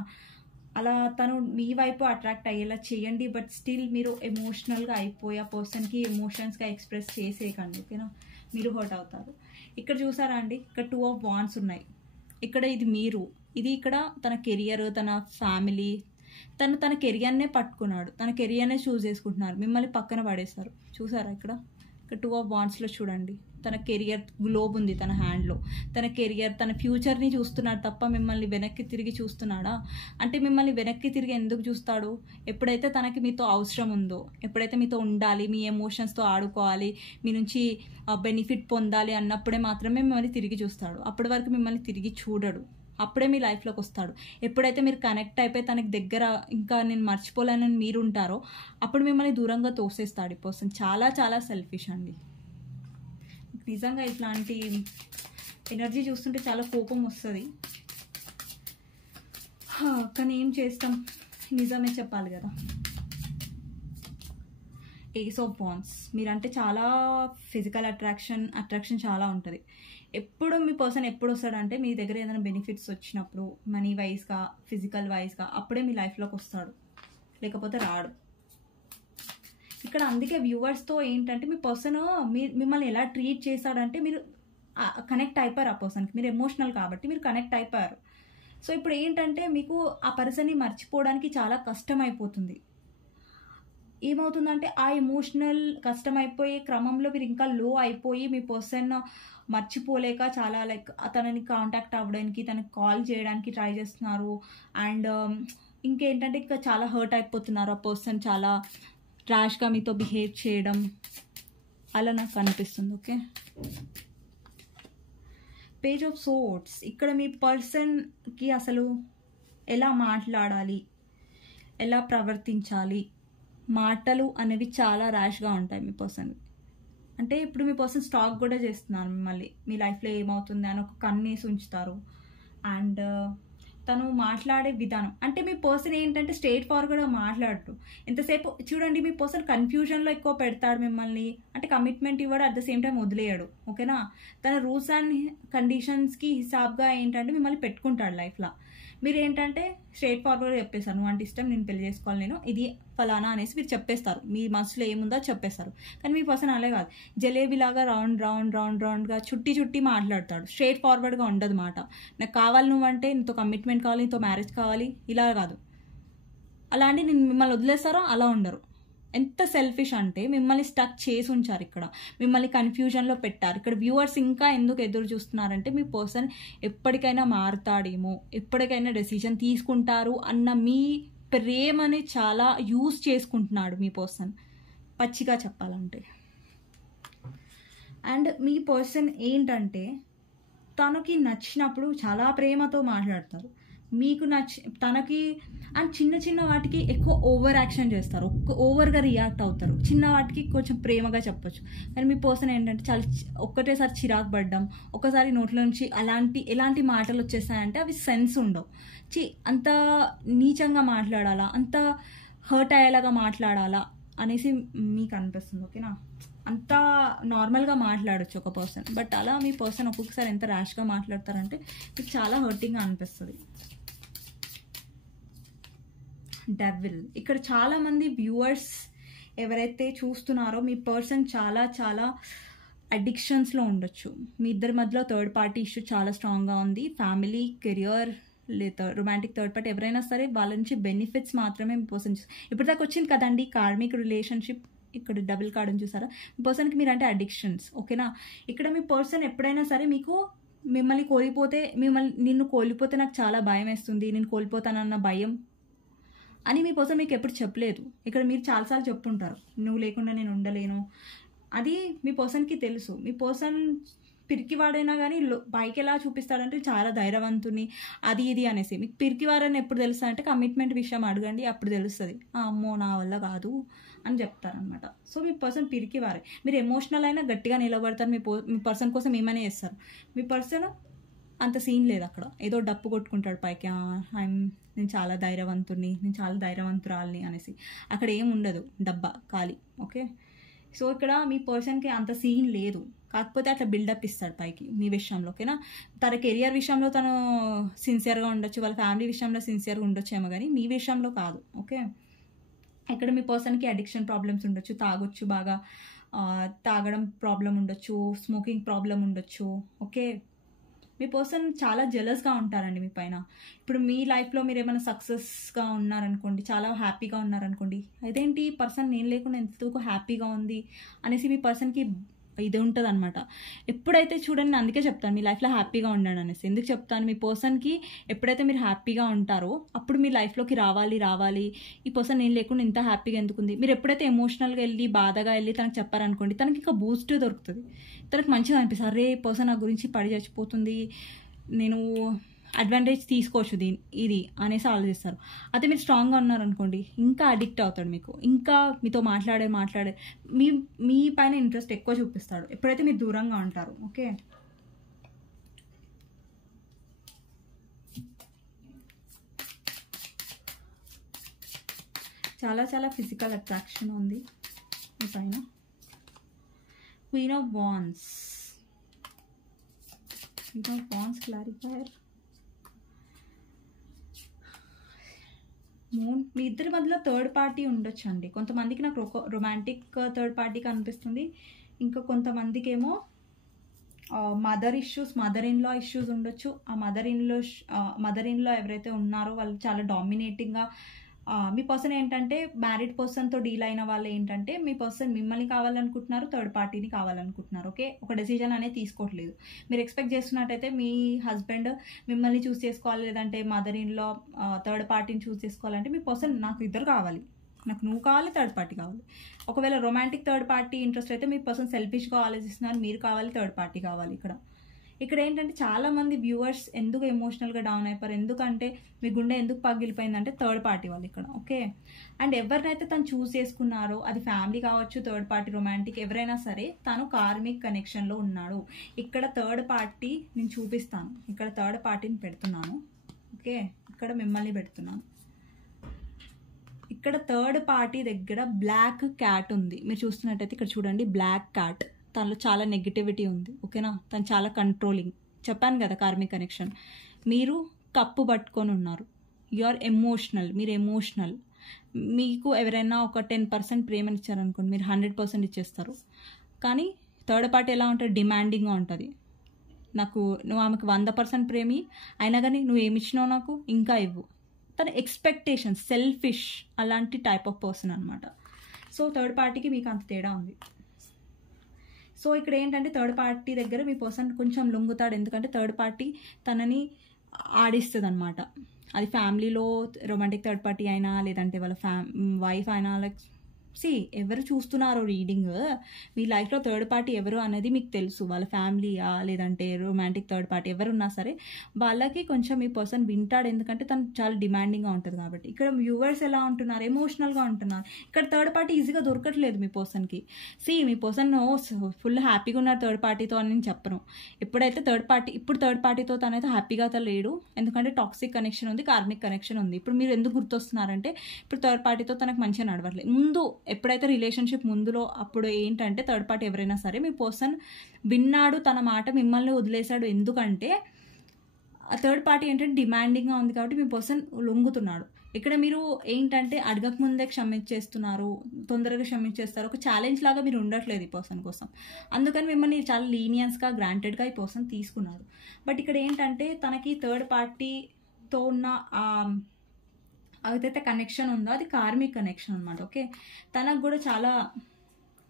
అలా తను మీ వైపు అట్రాక్ట్ అయ్యేలా చేయండి, బట్ స్టిల్ మీరు ఎమోషనల్గా అయిపోయి ఆ పర్సన్కి ఎమోషన్స్గా ఎక్స్ప్రెస్ చేసేయకండి. ఓకేనా? మీరు హర్ట్ అవుతారు. ఇక్కడ చూసారా అండి, ఇక్కడ 2 ఆఫ్ వాండ్స్ ఉన్నాయి. ఇక్కడ ఇది మీరు, ఇది ఇక్కడ తన కెరియర్, తన ఫ్యామిలీ, తన కెరియర్నే పట్టుకున్నాడు, తన కెరియర్నే చూస్ చేసుకుంటున్నారు, మిమ్మల్ని పక్కన పడేశారు. చూసారా ఇక్కడ 2 ఆఫ్ వాండ్స్లో చూడండి, తన కెరియర్ గ్లోబ్ ఉంది తన హ్యాండ్లో, తన కెరియర్, తన ఫ్యూచర్ని చూస్తున్నాడు తప్ప మిమ్మల్ని వెనక్కి తిరిగి చూస్తున్నాడా? అంటే మిమ్మల్ని వెనక్కి తిరిగి ఎందుకు చూస్తాడు? ఎప్పుడైతే తనకి మీతో అవసరం ఉందో, ఎప్పుడైతే మీతో ఉండాలి, మీ ఎమోషన్స్తో ఆడుకోవాలి, మీ నుంచి బెనిఫిట్ పొందాలి అన్నప్పుడే మాత్రమే మిమ్మల్ని తిరిగి చూస్తాడు. అప్పటి వరకు మిమ్మల్ని తిరిగి చూడడు. అప్పుడే మీ లైఫ్లోకి వస్తాడు. ఎప్పుడైతే మీరు కనెక్ట్ అయిపోయి తనకి దగ్గర ఇంకా నేను మర్చిపోలేనని మీరు ఉంటారో అప్పుడు మిమ్మల్ని దూరంగా తోసేస్తాడు ఈ పర్సన్. చాలా చాలా సెల్ఫిష్ అండి. నిజంగా ఇట్లాంటి ఎనర్జీ చూస్తుంటే చాలా కోపం వస్తుంది. కానీ ఏం చేస్తాం, నిజమే చెప్పాలి కదా. ఏస్ ఆఫ్ వాండ్స్, మీరంటే చాలా ఫిజికల్ అట్రాక్షన్ చాలా ఉంటుంది. ఎప్పుడు మీ పర్సన్ ఎప్పుడు వస్తాడంటే మీ దగ్గర ఏదైనా బెనిఫిట్స్ వచ్చినప్పుడు, మనీ వైజ్గా, ఫిజికల్ వైజ్గా, అప్పుడే మీ లైఫ్లోకి వస్తాడు, లేకపోతే రాడు. ఇక్కడ అందుకే వ్యూవర్స్తో ఏంటంటే మీ పర్సన్ మిమ్మల్ని ఎలా ట్రీట్ చేశాడంటే మీరు కనెక్ట్ అయిపోయారు ఆ పర్సన్కి. మీరు ఎమోషనల్ కాబట్టి మీరు కనెక్ట్ అయిపోయారు. సో ఇప్పుడు ఏంటంటే మీకు ఆ పర్సన్ని మర్చిపోవడానికి చాలా కష్టం అయిపోతుంది. ఏమవుతుందంటే ఆ ఎమోషనల్ కష్టమైపోయే క్రమంలో మీరు ఇంకా లో అయిపోయి మీ పర్సన్ మర్చిపోలేక చాలా తనని కాంటాక్ట్ అవ్వడానికి, తనకి కాల్ చేయడానికి ట్రై చేస్తున్నారు. అండ్ ఇంకేంటంటే ఇంకా చాలా హర్ట్ అయిపోతున్నారు. ఆ పర్సన్ చాలా ర్యాష్గా మీతో బిహేవ్ చేయడం అలా నాకు అనిపిస్తుంది. ఓకే, పేజ్ ఆఫ్ సోర్డ్స్, ఇక్కడ మీ పర్సన్కి అసలు ఎలా మాట్లాడాలి, ఎలా ప్రవర్తించాలి, మాటలు అనేవి చాలా ర్యాష్గా ఉంటాయి మీ పర్సన్. అంటే ఇప్పుడు మీ పర్సన్ స్టాక్ కూడా చేస్తున్నారు మిమ్మల్ని, మీ లైఫ్లో ఏమవుతుంది అని ఒక కన్నేసి ఉంచుతారు. అండ్ తను మాట్లాడే విధానం అంటే మీ పర్సన్ ఏంటంటే స్ట్రైట్ ఫార్వర్డ్గా మాట్లాడరు. ఎంతసేపు చూడండి, మీ పర్సన్ కన్ఫ్యూజన్లో ఎక్కువ పెడతాడు మిమ్మల్ని. అంటే కమిట్మెంట్ ఇవ్వడు, అట్ ద సేమ్ టైం వదిలేయడు. ఓకేనా? తన రూల్స్ అండ్ కండిషన్స్కి హిసాబ్గా ఏంటంటే మిమ్మల్ని పెట్టుకుంటాడు లైఫ్లో. మీరు ఏంటంటే స్ట్రైట్ ఫార్వర్డ్గా చెప్పేస్తారు, నువ్వు అంటే ఇష్టం, నేను పెళ్లి చేసుకోవాలి, నేను ఇది ఫలానా అనేసి మీరు చెప్పేస్తారు. మీ మనసులో ఏముందో చెప్పేస్తారు. కానీ మీ పర్సన్ అలా కాదు, జలేబీలాగా రౌండ్గా చుట్టి మాట్లాడతాడు. స్ట్రైట్ ఫార్వర్డ్గా ఉండదు మాట. నాకు కావాలి నువ్వంటే, నీతో కమిట్మెంట్ కావాలి, నీతో మ్యారేజ్ కావాలి, ఇలా కాదు. అలాంటి నేను మిమ్మల్ని వదిలేస్తారో అలా ఉండరు. ఎంత సెల్ఫిష్ అంటే మిమ్మల్ని స్టక్ చేసి ఉంచారు, ఇక్కడ మిమ్మల్ని కన్ఫ్యూజన్లో పెట్టారు. ఇక్కడ వ్యూవర్స్ ఇంకా ఎందుకు ఎదురు చూస్తున్నారంటే మీ పర్సన్ ఎప్పటికైనా మారుతాడేమో, ఎప్పటికైనా డెసిషన్ తీసుకుంటారు అన్న మీ ప్రేమని చాలా యూజ్ చేసుకుంటున్నాడు మీ పర్సన్, పచ్చిగా చెప్పాలంటే. అండ్ మీ పర్సన్ ఏంటంటే తనకి నచ్చినప్పుడు చాలా ప్రేమతో మాట్లాడతారు, మీకు తనకి అండ్ చిన్న వాటికి ఎక్కువ ఓవర్ యాక్షన్ చేస్తారు, ఓవర్గా రియాక్ట్ అవుతారు. చిన్న వాటికి కొంచెం ప్రేమగా చెప్పొచ్చు. కానీ మీ పర్సన్ ఏంటంటే చాలా ఒక్కటేసారి చిరాకు పడ్డం, ఒకసారి నోట్లో నుంచి ఎలాంటి మాటలు వచ్చేస్తాయంటే అవి సెన్స్ ఉండవు. అంత నీచంగా మాట్లాడాలా, అంత హర్ట్ అయ్యేలాగా మాట్లాడాలా అనేసి మీకు అనిపిస్తుంది. ఓకేనా? అంత నార్మల్గా మాట్లాడచ్చు ఒక పర్సన్, బట్ అలా మీ పర్సన్ ఒక్కొక్కసారి ఎంత ర్యాష్గా మాట్లాడతారంటే మీకు చాలా హర్టింగ్గా అనిపిస్తుంది. డెవిల్, ఇక్కడ చాలా మంది వ్యూవర్స్ ఎవరైతే చూస్తున్నారో మీ పర్సన్ చాలా చాలా అడిక్షన్స్లో ఉండొచ్చు. మీ ఇద్దరి మధ్యలో థర్డ్ పార్టీ ఇష్యూ చాలా స్ట్రాంగ్గా ఉంది. ఫ్యామిలీ, కెరియర్ లేదా రొమాంటిక్ థర్డ్ పార్టీ ఎవరైనా సరే వాళ్ళ నుంచి బెనిఫిట్స్ మాత్రమే మీ పర్సన్ ఇప్పటిదాకా వచ్చింది కదండి కార్మిక్ రిలేషన్షిప్. ఇక్కడ డబుల్ కార్డ్ అని చూసారా? మీ పర్సన్కి మీరంటే అడిక్షన్స్. ఓకేనా? ఇక్కడ మీ పర్సన్ ఎప్పుడైనా సరే మిమ్మల్ని కోల్పోతే, నిన్ను కోల్పోతే నాకు చాలా భయం వేస్తుంది, నేను కోల్పోతానన్న భయం అని మీ పర్సన్ మీకు ఎప్పుడు చెప్పలేదు. ఇక్కడ మీరు చాలాసార్లు చెప్పుంటారు, నువ్వు లేకుండా నేను ఉండలేను. అది మీ పర్సన్కి తెలుసు. మీ పర్సన్ పిరికివాడైనా కానీ పైకి ఎలా చూపిస్తాడంటే చాలా ధైర్యవంతుని అది ఇది అనేసి. మీకు పిరికివారని ఎప్పుడు తెలుస్తుంది అంటే కమిట్మెంట్ విషయం అడగండి, అప్పుడు తెలుస్తుంది. అమ్మో నా వల్ల కాదు అని చెప్తారనమాట. సో మీ పర్సన్ పిరికివారే. మీరు ఎమోషనల్ అయినా గట్టిగా నిలబడతారు, మీ పర్సన్ కోసం ఏమైనా చేస్తారు. మీ పర్సన్ అంత సీన్ లేదు, అక్కడ ఏదో డప్పు కొట్టుకుంటాడు పైకి, నేను చాలా ధైర్యవంతుని, నేను చాలా ధైర్యవంతురాలని అనేసి. అక్కడ ఏం ఉండదు, డబ్బా ఖాళీ. ఓకే, సో ఇక్కడ మీ పర్సన్కి అంత సీన్ లేదు, కాకపోతే అట్లా బిల్డప్ ఇస్తాడు పైకి మీ విషయంలో. ఓకేనా, తన కెరియర్ విషయంలో తను సిన్సియర్గా ఉండొచ్చు, వాళ్ళ ఫ్యామిలీ విషయంలో సిన్సియర్గా ఉండొచ్చేమో, కానీ మీ విషయంలో కాదు. ఓకే, ఇక్కడ మీ పర్సన్కి అడిక్షన్ ప్రాబ్లమ్స్ ఉండొచ్చు, తాగొచ్చు, బాగా తాగడం ప్రాబ్లం ఉండొచ్చు, స్మోకింగ్ ప్రాబ్లం ఉండొచ్చు. ఓకే, మీ పర్సన్ చాలా జెలస్గా ఉంటారండి మీ పైన. ఇప్పుడు మీ లైఫ్లో మీరు ఏమైనా సక్సెస్గా ఉన్నారనుకోండి, చాలా హ్యాపీగా ఉన్నారనుకోండి, అదేంటి పర్సన్ నేను లేకుండా ఎంతకు హ్యాపీగా ఉంది అనేసి మీ పర్సన్కి ఇది ఉంటుంది అనమాట. ఎప్పుడైతే చూడండి, అందుకే చెప్తాను మీ లైఫ్లో హ్యాపీగా ఉండండి అనేసి. ఎందుకు చెప్తాను, మీ పర్సన్కి ఎప్పుడైతే మీరు హ్యాపీగా ఉంటారో అప్పుడు మీ లైఫ్లోకి రావాలి, ఈ పర్సన్ నేను లేకుండా ఇంత హ్యాపీగా ఎందుకుంది. మీరు ఎప్పుడైతే ఎమోషనల్గా వెళ్ళి బాధగా వెళ్ళి తనకు చెప్పారనుకోండి, తనకి ఇంకా బూస్ట్ దొరుకుతుంది, తనకు మంచిగా అనిపిస్తుంది, అరే పర్సన్ నా గురించి పడి చచ్చిపోతుంది, నేను అడ్వాంటేజ్ తీసుకోవచ్చు ఇది అనేసి ఆలోచిస్తారు. అదే మీరు స్ట్రాంగ్గా ఉన్నారనుకోండి, ఇంకా అడిక్ట్ అవుతాడు మీకు, ఇంకా మీతో మాట్లాడే మీ పైన ఇంట్రెస్ట్ ఎక్కువ చూపిస్తాడు ఎప్పుడైతే మీరు దూరంగా ఉంటారు. ఓకే, చాలా చాలా ఫిజికల్ అట్రాక్షన్ ఉంది మీ పైన. Queen of wands clarifier. Moon. మీ ఇద్దరి మధ్యలో థర్డ్ పార్టీ ఉండొచ్చు అండి. కొంతమందికి నాకు రొమాంటిక్ థర్డ్ పార్టీ కనిపిస్తుంది, ఇంకా కొంతమందికి ఏమో మదర్ ఇన్ లా ఇష్యూస్ ఉండొచ్చు. ఆ మదర్ ఇన్ లా ఎవరైతే ఉన్నారో వాళ్ళు చాలా డామినేటింగ్గా, మీ పర్సన్ ఏంటంటే మ్యారీడ్ పర్సన్తో డీల్ అయిన వాళ్ళు ఏంటంటే మీ పర్సన్ మిమ్మల్ని కావాలనుకుంటున్నారు, థర్డ్ పార్టీని కావాలనుకుంటున్నారు. ఓకే, ఒక డెసిజన్ అనేది తీసుకోవట్లేదు. మీరు ఎక్స్పెక్ట్ చేస్తున్నట్టయితే మీ హస్బెండ్ మిమ్మల్ని చూస్ చేసుకోవాలి, లేదంటే మదర్ ఇన్ లా థర్డ్ పార్టీని చూస్ చేసుకోవాలంటే మీ పర్సన్ నాకు ఇద్దరు కావాలి, నాకు నువ్వు కావాలి, థర్డ్ పార్టీ కావాలి. ఒకవేళ రొమాంటిక్ థర్డ్ పార్టీ ఇంట్రెస్ట్ అయితే మీ పర్సన్ సెల్ఫిష్గా ఆలోచిస్తున్నారు, మీరు కావాలి, థర్డ్ పార్టీ కావాలి. ఇక్కడ ఏంటంటే చాలా మంది వ్యూవర్స్ ఎందుకు ఎమోషనల్గా డౌన్ అయిపోయారు, ఎందుకంటే మీ గుండె ఎందుకు పగిలిపోయిందంటే థర్డ్ పార్టీ వాళ్ళు ఇక్కడ. ఓకే, అండ్ ఎవరినైతే తను చూస్ చేసుకున్నారో అది ఫ్యామిలీ కావచ్చు, థర్డ్ పార్టీ, రొమాంటిక్ ఎవరైనా సరే, తను కార్మిక్ కనెక్షన్లో ఉన్నాడు. ఇక్కడ థర్డ్ పార్టీ నేను చూపిస్తాను, ఇక్కడ థర్డ్ పార్టీని పెడుతున్నాను. ఓకే, ఇక్కడ మిమ్మల్ని పెడుతున్నాను. ఇక్కడ థర్డ్ పార్టీ దగ్గర బ్లాక్ క్యాట్ ఉంది, మీరు చూస్తున్నట్టయితే ఇక్కడ చూడండి, బ్లాక్ క్యాట్. తనలో చాలా నెగిటివిటీ ఉంది. ఓకేనా, తను చాలా కంట్రోలింగ్. చెప్పాను కదా కార్మిక్ కనెక్షన్. మీరు కప్పు పట్టుకొని ఉన్నారు, మీరు ఎమోషనల్. మీకు ఎవరైనా ఒక 10% ప్రేమని ఇచ్చారనుకోండి, మీరు 100% ఇచ్చేస్తారు. కానీ థర్డ్ పార్టీ ఎలా ఉంటుంది, డిమాండింగ్గా ఉంటుంది. నువ్వు ఆమెకు 100% ప్రేమి అయినా కానీ నువ్వు ఏమి ఇచ్చినావు నాకు ఇంకా ఇవ్వు. తన ఎక్స్పెక్టేషన్స్, సెల్ఫిష్, అలాంటి టైప్ ఆఫ్ పర్సన్ అనమాట. సో థర్డ్ పార్టీకి మీకు అంత తేడా ఉంది. సో ఇక్కడ ఏంటంటే థర్డ్ పార్టీ దగ్గర మీ పర్సన్ కొంచెం లొంగుతాడు, ఎందుకంటే థర్డ్ పార్టీ తనని ఆడిస్తుంది అనమాట. అది ఫ్యామిలీలో రొమాంటిక్ థర్డ్ పార్టీ అయినా, లేదంటే వాళ్ళ వైఫ్ అయినా, లైక్ ఎవరు చూస్తున్నారో రీడింగ్, మీ లైఫ్లో థర్డ్ పార్టీ ఎవరు అనేది మీకు తెలుసు, వాళ్ళ ఫ్యామిలీయా లేదంటే రొమాంటిక్ థర్డ్ పార్టీ ఎవరున్నా సరే వాళ్ళకి కొంచెం మీ పర్సన్ వింటాడు, ఎందుకంటే తను చాలా డిమాండింగ్గా ఉంటుంది కాబట్టి. ఇక్కడ వ్యూవర్స్ ఎలా ఉంటున్నారు, ఎమోషనల్గా ఉంటున్నారు. ఇక్కడ థర్డ్ పార్టీ ఈజీగా దొరకట్లేదు మీ పర్సన్కి. మీ పర్సన్ ఫుల్ హ్యాపీగా ఉన్నారు థర్డ్ పార్టీతో అని నేను చెప్పను. ఇప్పుడు థర్డ్ పార్టీతో తనైతే హ్యాపీగా లేడు, ఎందుకంటే టాక్సిక్ కనెక్షన్ ఉంది, కార్మిక్ కనెక్షన్ ఉంది. ఇప్పుడు మీరు ఎందుకు గుర్తొస్తున్నారంటే ఇప్పుడు థర్డ్ పార్టీతో తనకు మంచిగా నడవట్లేదు. ముందు ఎప్పుడైతే రిలేషన్షిప్ ముందులో అప్పుడు ఏంటంటే థర్డ్ పార్టీ ఎవరైనా సరే మీ పర్సన్ విన్నాడు, తన మాట మిమ్మల్ని వదిలేశాడు, ఎందుకంటే ఆ థర్డ్ పార్టీ ఏంటంటే డిమాండింగ్గా ఉంది కాబట్టి మీ పర్సన్ లొంగుతున్నాడు. ఇక్కడ మీరు ఏంటంటే అడగకముందే క్షమించేస్తున్నారు, తొందరగా క్షమించేస్తారు, ఒక ఛాలెంజ్ లాగా మీరు ఉండట్లేదు ఈ పర్సన్ కోసం. అందుకని మిమ్మల్ని చాలా లీనియన్స్గా, గ్రాంటెడ్గా ఈ పర్సన్ తీసుకున్నాడు. బట్ ఇక్కడ ఏంటంటే తనకి థర్డ్ పార్టీతో ఉన్న అదైతే కనెక్షన్ ఉందో అది కార్మిక్ కనెక్షన్ అనమాట. ఓకే, తనకు కూడా చాలా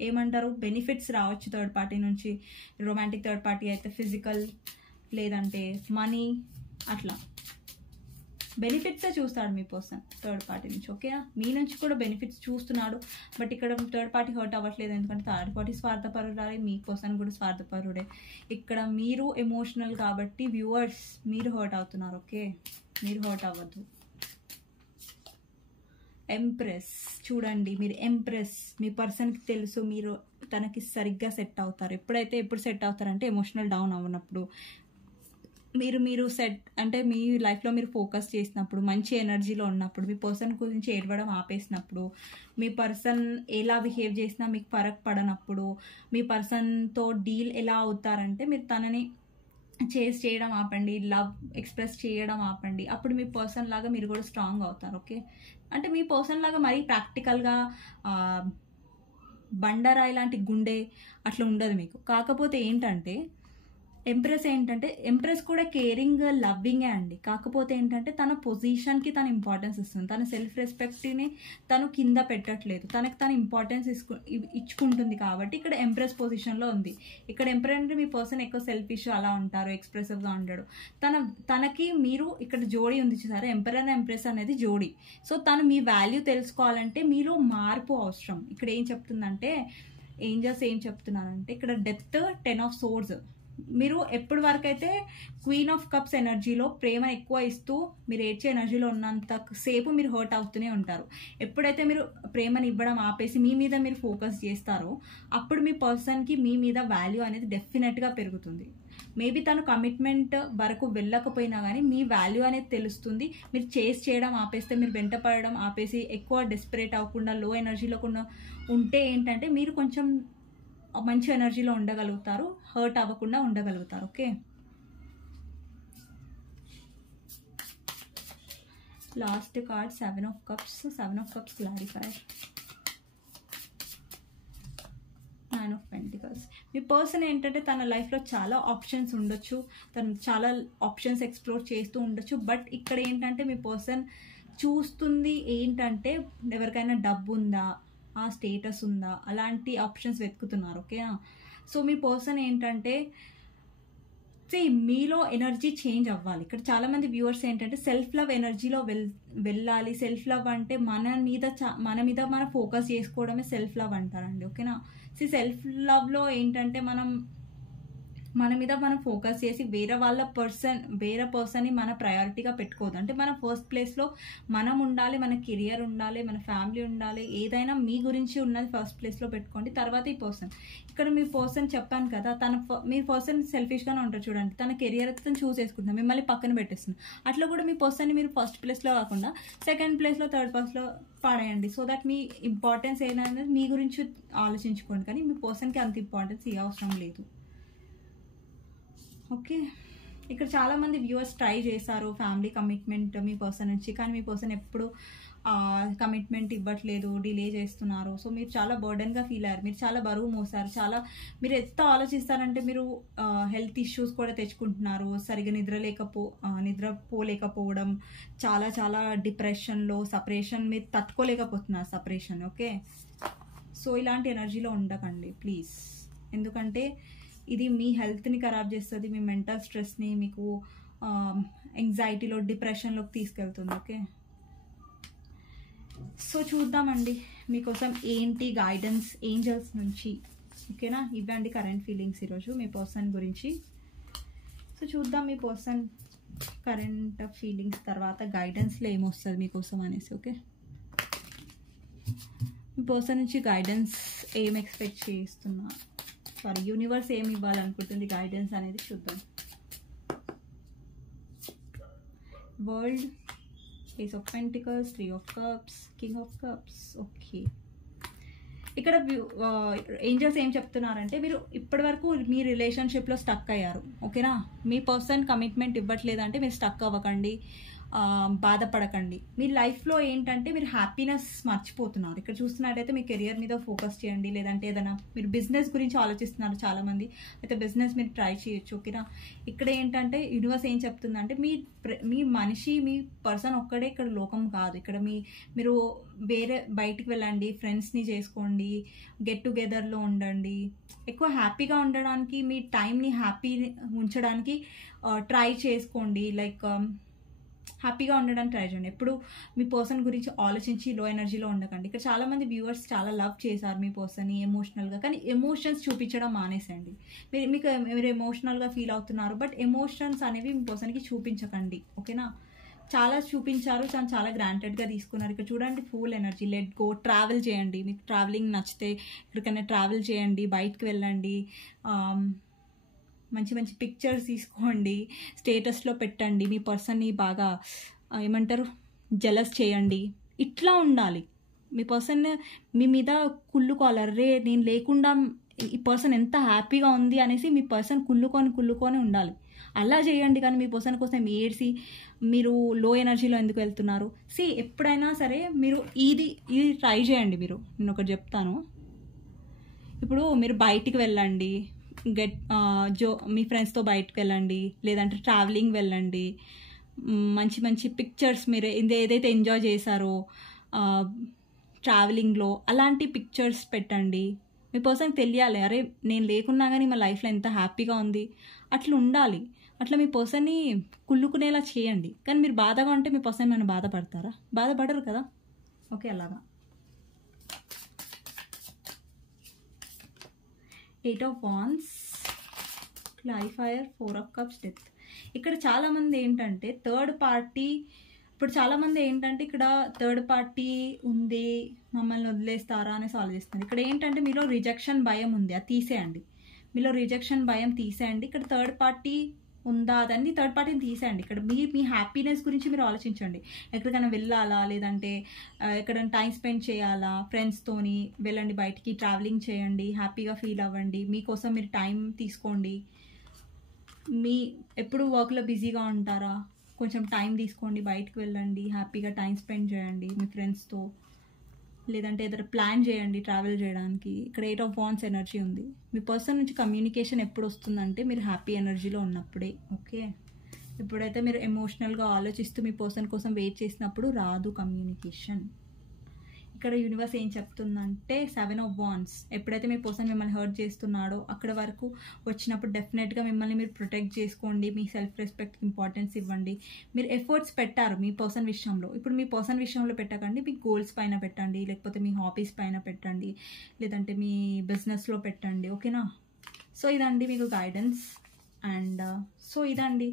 ఏమంటారు బెనిఫిట్స్ రావచ్చు థర్డ్ పార్టీ నుంచి. రొమాంటిక్ థర్డ్ పార్టీ అయితే ఫిజికల్, లేదంటే మనీ, అట్లా బెనిఫిట్సే చూస్తాడు మీ పర్సన్ థర్డ్ పార్టీ నుంచి. ఓకే, మీ నుంచి కూడా బెనిఫిట్స్ చూస్తున్నాడు. బట్ ఇక్కడ థర్డ్ పార్టీ హర్ట్ అవ్వట్లేదు, ఎందుకంటే థర్డ్ పార్టీ స్వార్థపరుడే, మీ పర్సన్ కూడా స్వార్థపరుడే. ఇక్కడ మీరు ఎమోషనల్ కాబట్టి వ్యూవర్స్ మీరు హర్ట్ అవుతున్నారు. ఓకే, మీరు హర్ట్ అవ్వద్దు. ఎంప్రెస్ చూడండి, మీరు ఎంప్రెస్, మీ పర్సన్కి తెలుసు మీరు తనకి సరిగ్గా సెట్ అవుతారు. ఎప్పుడు సెట్ అవుతారంటే ఎమోషనల్ డౌన్ అవ్వనప్పుడు, మీరు సెట్ అంటే మీ లైఫ్లో మీరు ఫోకస్ చేసినప్పుడు, మంచి ఎనర్జీలో ఉన్నప్పుడు, మీ పర్సన్ గురించి ఏడవడం ఆపేసినప్పుడు, మీ పర్సన్ ఎలా బిహేవ్ చేసినా మీకు ఫరక్ పడనప్పుడు, మీ పర్సన్తో డీల్ ఎలా అవుతారంటే మీరు తనని చేస్ చేయడం ఆపండి, లవ్ ఎక్స్ప్రెస్ చేయడం ఆపండి. అప్పుడు మీ పర్సన్ లాగా మీరు కూడా స్ట్రాంగ్ అవుతారు. ఓకే, అంటే మీ పర్సన్ లాగా మరీ ప్రాక్టికల్గా బండరాయి లాంటి గుండె అట్లా ఉండదు మీకు. కాకపోతే ఏంటంటే ఎంప్రెస్ కూడా కేరింగ్ లవ్వింగే అండి. కాకపోతే ఏంటంటే తన పొజిషన్కి తన ఇంపార్టెన్స్ ఇస్తుంది. తన సెల్ఫ్ రెస్పెక్ట్ని తను కింద పెట్టట్లేదు, తనకు తన ఇంపార్టెన్స్ ఇచ్చుకుంటుంది. కాబట్టి ఇక్కడ ఎంప్రెస్ పొజిషన్లో ఉంది. ఇక్కడ ఎంప్రెస్ అంటే మీ పర్సన్ ఎక్కువ సెల్ఫిష్ అలా ఉంటారు, ఎక్స్ప్రెసివ్గా ఉండడు. తనకి మీరు ఇక్కడ జోడీ ఉంది చూసారా, ఎంపరర్ అండ్ ఎంప్రెస్ అనేది జోడీ. సో తను మీ వాల్యూ తెలుసుకోవాలంటే మీలో మార్పు అవసరం. ఇక్కడ ఏం చెప్తుందంటే ఏంజల్స్ ఏం చెప్తున్నారంటే ఇక్కడ డెత్ 10 ఆఫ్ సోర్స్. మీరు ఎప్పటి వరకు అయితే క్వీన్ ఆఫ్ కప్స్ ఎనర్జీలో ప్రేమ ఎక్కువ ఇస్తూ మీరు ఏడ్చే ఎనర్జీలో ఉన్నంత సేపు మీరు హర్ట్ అవుతూనే ఉంటారు. ఎప్పుడైతే మీరు ప్రేమని ఇవ్వడం ఆపేసి మీ మీద మీరు ఫోకస్ చేస్తారో అప్పుడు మీ పర్సన్కి మీ మీద వాల్యూ అనేది డెఫినెట్గా పెరుగుతుంది. మేబీ తను కమిట్మెంట్ వరకు వెళ్ళకపోయినా కానీ మీ వాల్యూ అనేది తెలుస్తుంది. మీరు చేస్ చేయడం ఆపేస్తే, మీరు వెంటపడడం ఆపేసి ఎక్కువ డెస్పరేట్ అవ్వకుండా లో ఎనర్జీలో ఉంటే ఏంటంటే మీరు కొంచెం మంచి ఎనర్జీలో ఉండగలుగుతారు, హర్ట్ అవ్వకుండా ఉండగలుగుతారు. Okay, last card 7 of cups clarifier, 9 of pentacles. Me person ఏంటంటే తన లైఫ్లో చాలా ఆప్షన్స్ ఉండొచ్చు, తను చాలా ఆప్షన్స్ ఎక్స్ప్లోర్ చేస్తూ ఉండొచ్చు. బట్ ఇక్కడ ఏంటంటే మీ పర్సన్ చూస్తుంది ఏంటంటే ఎవరికైనా డబ్బు ఉందా, ఆ స్టేటస్ ఉందా, అలాంటి ఆప్షన్స్ వెతుకుతున్నారు. ఓకేనా, సో మీ పర్సన్ ఏంటంటే మీలో ఎనర్జీ చేంజ్ అవ్వాలి. ఇక్కడ చాలా మంది వ్యూవర్స్ ఏంటంటే సెల్ఫ్ లవ్ ఎనర్జీలో వెళ్ళాలి. సెల్ఫ్ లవ్ అంటే మన మీద మనం ఫోకస్ చేసుకోవడమే సెల్ఫ్ లవ్ అంటారండి. ఓకేనా, సెల్ఫ్ లవ్లో ఏంటంటే మన మీద మనం ఫోకస్ చేసి వేరే పర్సన్ని మన ప్రయారిటీగా పెట్టుకోవద్దు. అంటే మన ఫస్ట్ ప్లేస్లో మనం ఉండాలి, మన కెరియర్ ఉండాలి, మన ఫ్యామిలీ ఉండాలి. ఏదైనా మీ గురించి ఉన్నది ఫస్ట్ ప్లేస్లో పెట్టుకోండి, తర్వాత ఈ పర్సన్. ఇక్కడ మీ పర్సన్ చెప్పాను కదా, మీ పర్సన్ సెల్ఫిష్గానే ఉంటారు చూడండి. తన కెరియర్ అయితే తను చూస్ చేసుకుంటున్నాను, మిమ్మల్ని పక్కన పెట్టేస్తుంది. అట్లా కూడా మీ పర్సన్ని మీరు ఫస్ట్ ప్లేస్లో కాకుండా సెకండ్ ప్లేస్లో, థర్డ్ ప్లేస్లో పడేయండి. సో దట్ మీ ఇంపార్టెన్స్ ఏదైనా మీ గురించి ఆలోచించుకోండి, కానీ మీ పర్సన్కి అంత ఇంపార్టెన్స్ అవసరం లేదు. ఓకే, ఇక్కడ చాలామంది వ్యూవర్స్ ట్రై చేశారు ఫ్యామిలీ కమిట్మెంట్ మీ పర్సన్ నుంచి, కానీ మీ పర్సన్ ఎప్పుడు కమిట్మెంట్ ఇవ్వట్లేదు, డిలే చేస్తున్నారు. సో మీరు చాలా బర్డెన్గా ఫీల్ అయ్యారు, మీరు చాలా బరువు మోసారు. మీరు ఎంత ఆలోచిస్తారంటే మీరు హెల్త్ ఇష్యూస్ కూడా తెచ్చుకుంటున్నారు, సరిగా నిద్రపోలేకపోవడం, చాలా డిప్రెషన్లో, సపరేషన్, మీరు తట్టుకోలేకపోతున్నారు సపరేషన్. ఓకే, సో ఇలాంటి ఎనర్జీలో ఉండకండి ప్లీజ్, ఎందుకంటే ఇది మీ హెల్త్ని ఖరాబ్ చేస్తుంది, మీ మెంటల్ స్ట్రెస్ని మీకు యాంగ్జైటీలో, డిప్రెషన్లోకి తీసుకెళ్తుంది. ఓకే, సో చూద్దామండి మీకోసం ఏంటి గైడెన్స్ ఏంజల్స్ నుంచి. ఓకేనా, ఇవ్వండి కరెంట్ ఫీలింగ్స్ ఈరోజు మీ పర్సన్ గురించి. సో చూద్దాం మీ పర్సన్ కరెంట్ ఫీలింగ్స్ తర్వాత గైడెన్స్లో ఏమొస్తుంది మీకోసం అనేసి. ఓకే, మీ పర్సన్ నుంచి గైడెన్స్ ఏం ఎక్స్పెక్ట్ చేస్తున్నారు, యూనివర్స్ ఏమి ఇవ్వాలనుకుంటుంది గైడెన్స్ అనేది చూద్దాం. World, ace of pentacles, 3 of cups, king of cups. Okay, ఇక్కడ ఏంజల్స్ ఏం చెప్తున్నారంటే మీరు ఇప్పటి వరకు మీ రిలేషన్షిప్లో స్టక్ అయ్యారు. ఓకేనా, మీ పర్సన్ కమిట్మెంట్ ఇవ్వట్లేదంటే మీరు స్టక్ అవ్వకండి, బాధపడకండి. మీ లైఫ్లో ఏంటంటే మీరు హ్యాపీనెస్ మర్చిపోతున్నారు. ఇక్కడ చూస్తున్నట్టయితే మీ కెరియర్ మీద ఫోకస్ చేయండి, లేదంటే ఏదైనా మీరు బిజినెస్ గురించి ఆలోచిస్తున్నారు చాలామంది, అయితే బిజినెస్ మీరు ట్రై చేయొచ్చు. ఓకేనా, ఇక్కడ ఏంటంటే యూనివర్స్ ఏం చెప్తుందంటే మీ మనిషి, మీ పర్సన్ ఒక్కడే ఇక్కడ లోకం కాదు. ఇక్కడ మీరు వేరే బయటికి వెళ్ళండి, ఫ్రెండ్స్ని చేసుకోండి, గెట్ టుగెదర్లో ఉండండి, ఎక్కువ హ్యాపీగా ఉండడానికి, మీ టైంని హ్యాపీ ఉంచడానికి ట్రై చేసుకోండి. లైక్ హ్యాపీగా ఉండడానికి ట్రై చేయండి. ఎప్పుడు మీ పర్సన్ గురించి ఆలోచించి లో ఎనర్జీలో ఉండకండి. ఇక్కడ చాలామంది వ్యూవర్స్ చాలా లవ్ చేశారు మీ పర్సన్ని ఎమోషనల్గా, కానీ ఎమోషన్స్ చూపించడం మానేసండి. మీరు ఎమోషనల్గా ఫీల్ అవుతున్నారు, బట్ ఎమోషన్స్ అనేవి మీ పర్సన్కి చూపించకండి. ఓకేనా, చాలా చూపించారు, చాలా గ్రాంటెడ్గా తీసుకున్నారు. ఇక్కడ చూడండి full energy, let go, travel చేయండి. మీకు ట్రావెలింగ్ నచ్చితే ఎక్కడికైనా ట్రావెల్ చేయండి, బయటకు వెళ్ళండి, మంచి మంచి పిక్చర్స్ తీసుకోండి, స్టేటస్లో పెట్టండి, మీ పర్సన్ని బాగా ఏమంటారు జెలస్ చేయండి. ఇట్లా ఉండాలి. మీ పర్సన్ మీ మీద కుళ్ళుకోవాలి, రే నేను లేకుండా ఈ పర్సన్ ఎంత హ్యాపీగా ఉంది అనేసి మీ పర్సన్ కుళ్ళుకొని ఉండాలి. అలా చేయండి. కానీ మీ పర్సన్ కోసం ఏడ్చి మీరు లో ఎనర్జీలో ఎందుకు వెళ్తున్నారు? ఎప్పుడైనా సరే మీరు ఇది ట్రై చేయండి. నేను ఒకటి చెప్తాను. ఇప్పుడు మీరు బయటికి వెళ్ళండి, మీ ఫ్రెండ్స్తో బయటకు వెళ్ళండి, లేదంటే ట్రావెలింగ్ వెళ్ళండి, మంచి మంచి పిక్చర్స్ మీరు ఏదైతే ఎంజాయ్ చేశారో ట్రావెలింగ్లో అలాంటి పిక్చర్స్ పెట్టండి. మీ పర్సన్కి తెలియాలి, అరే నేను లేకున్నా కానీ మా లైఫ్లో ఎంత హ్యాపీగా ఉంది, అట్లా ఉండాలి. అట్లా మీ పర్సన్ని కుళ్ళుకునేలా చేయండి. కానీ మీరు బాధగా ఉంటే మీ పర్సన్ ఏమైనా బాధపడతారా? బాధపడరు కదా. ఓకే, అలాగా. 8 of Wands, clarifier, 4 of Cups, death. ఇక్కడ చాలామంది ఏంటంటే ఇక్కడ థర్డ్ పార్టీ ఉంది, మమ్మల్ని వదిలేస్తారా అనేసి ఆలోచిస్తుంది. ఇక్కడ ఏంటంటే మీలో రిజెక్షన్ భయం ఉంది, అది తీసేయండి. మీలో రిజెక్షన్ భయం తీసేయండి. ఇక్కడ థర్డ్ పార్టీ ఉందా అదండి, థర్డ్ పార్టీని తీసేయండి. ఇక్కడ మీ హ్యాపీనెస్ గురించి మీరు ఆలోచించండి. ఎక్కడికైనా వెళ్ళాలా, లేదంటే ఎక్కడైనా టైం స్పెండ్ చేయాలా, ఫ్రెండ్స్తోని వెళ్ళండి, బయటికి ట్రావెలింగ్ చేయండి, హ్యాపీగా ఫీల్ అవ్వండి. మీకోసం మీరు టైం తీసుకోండి. ఎప్పుడు వర్క్లో బిజీగా ఉంటారా, కొంచెం టైం తీసుకోండి, బయటకు వెళ్ళండి, హ్యాపీగా టైం స్పెండ్ చేయండి మీ ఫ్రెండ్స్తో, లేదంటే ఏదైనా ప్లాన్ చేయండి ట్రావెల్ చేయడానికి. ఇక్కడ 8 of Wands ఎనర్జీ ఉంది. మీ పర్సన్ నుంచి కమ్యూనికేషన్ ఎప్పుడు వస్తుందంటే మీరు హ్యాపీ ఎనర్జీలో ఉన్నప్పుడే. ఓకే, ఎప్పుడైతే మీరు ఎమోషనల్గా ఆలోచిస్తూ మీ పర్సన్ కోసం వెయిట్ చేసినప్పుడు రాదు కమ్యూనికేషన్. ఇక్కడ యూనివర్స్ ఏం చెప్తుందంటే 7 of Wands, ఎప్పుడైతే మీ పర్సన్ మిమ్మల్ని హర్ట్ చేస్తున్నాడో అక్కడ వరకు వచ్చినప్పుడు డెఫినెట్గా మిమ్మల్ని మీరు ప్రొటెక్ట్ చేసుకోండి. మీ సెల్ఫ్ రెస్పెక్ట్కి ఇంపార్టెన్స్ ఇవ్వండి. మీరు ఎఫర్ట్స్ పెట్టారు మీ పర్సన్ విషయంలో, ఇప్పుడు మీ పర్సన్ విషయంలో పెట్టకండి, మీ గోల్స్ పైన పెట్టండి, లేకపోతే మీ హాబీస్ పైన పెట్టండి, లేదంటే మీ బిజినెస్లో పెట్టండి. ఓకేనా? సో ఇదండి మీకు గైడెన్స్. అండ్ ఇదండి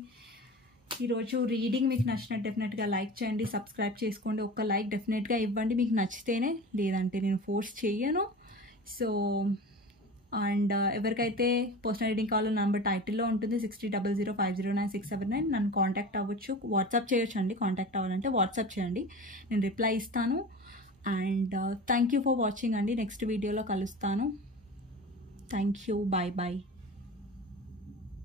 ఈరోజు రీడింగ్. మీకు నచ్చిన డెఫినెట్గా లైక్ చేయండి, సబ్స్క్రైబ్ చేసుకోండి. ఒక్క లైక్ డెఫినెట్గా ఇవ్వండి మీకు నచ్చితేనే, లేదంటే నేను ఫోర్స్ చేయను. సో అండ్ ఎవరికైతే పర్సనల్ రీడింగ్ కావాలో నంబర్ టైటిల్లో ఉంటుంది, 6000509679. నన్ను కాంటాక్ట్ అవ్వచ్చు, వాట్సాప్ చేయొచ్చు అండి. కాంటాక్ట్ అవ్వాలంటే వాట్సాప్ చేయండి, నేను రిప్లై ఇస్తాను. And thank you for watching అండి. నెక్స్ట్ వీడియోలో కలుస్తాను. Thank you, bye bye.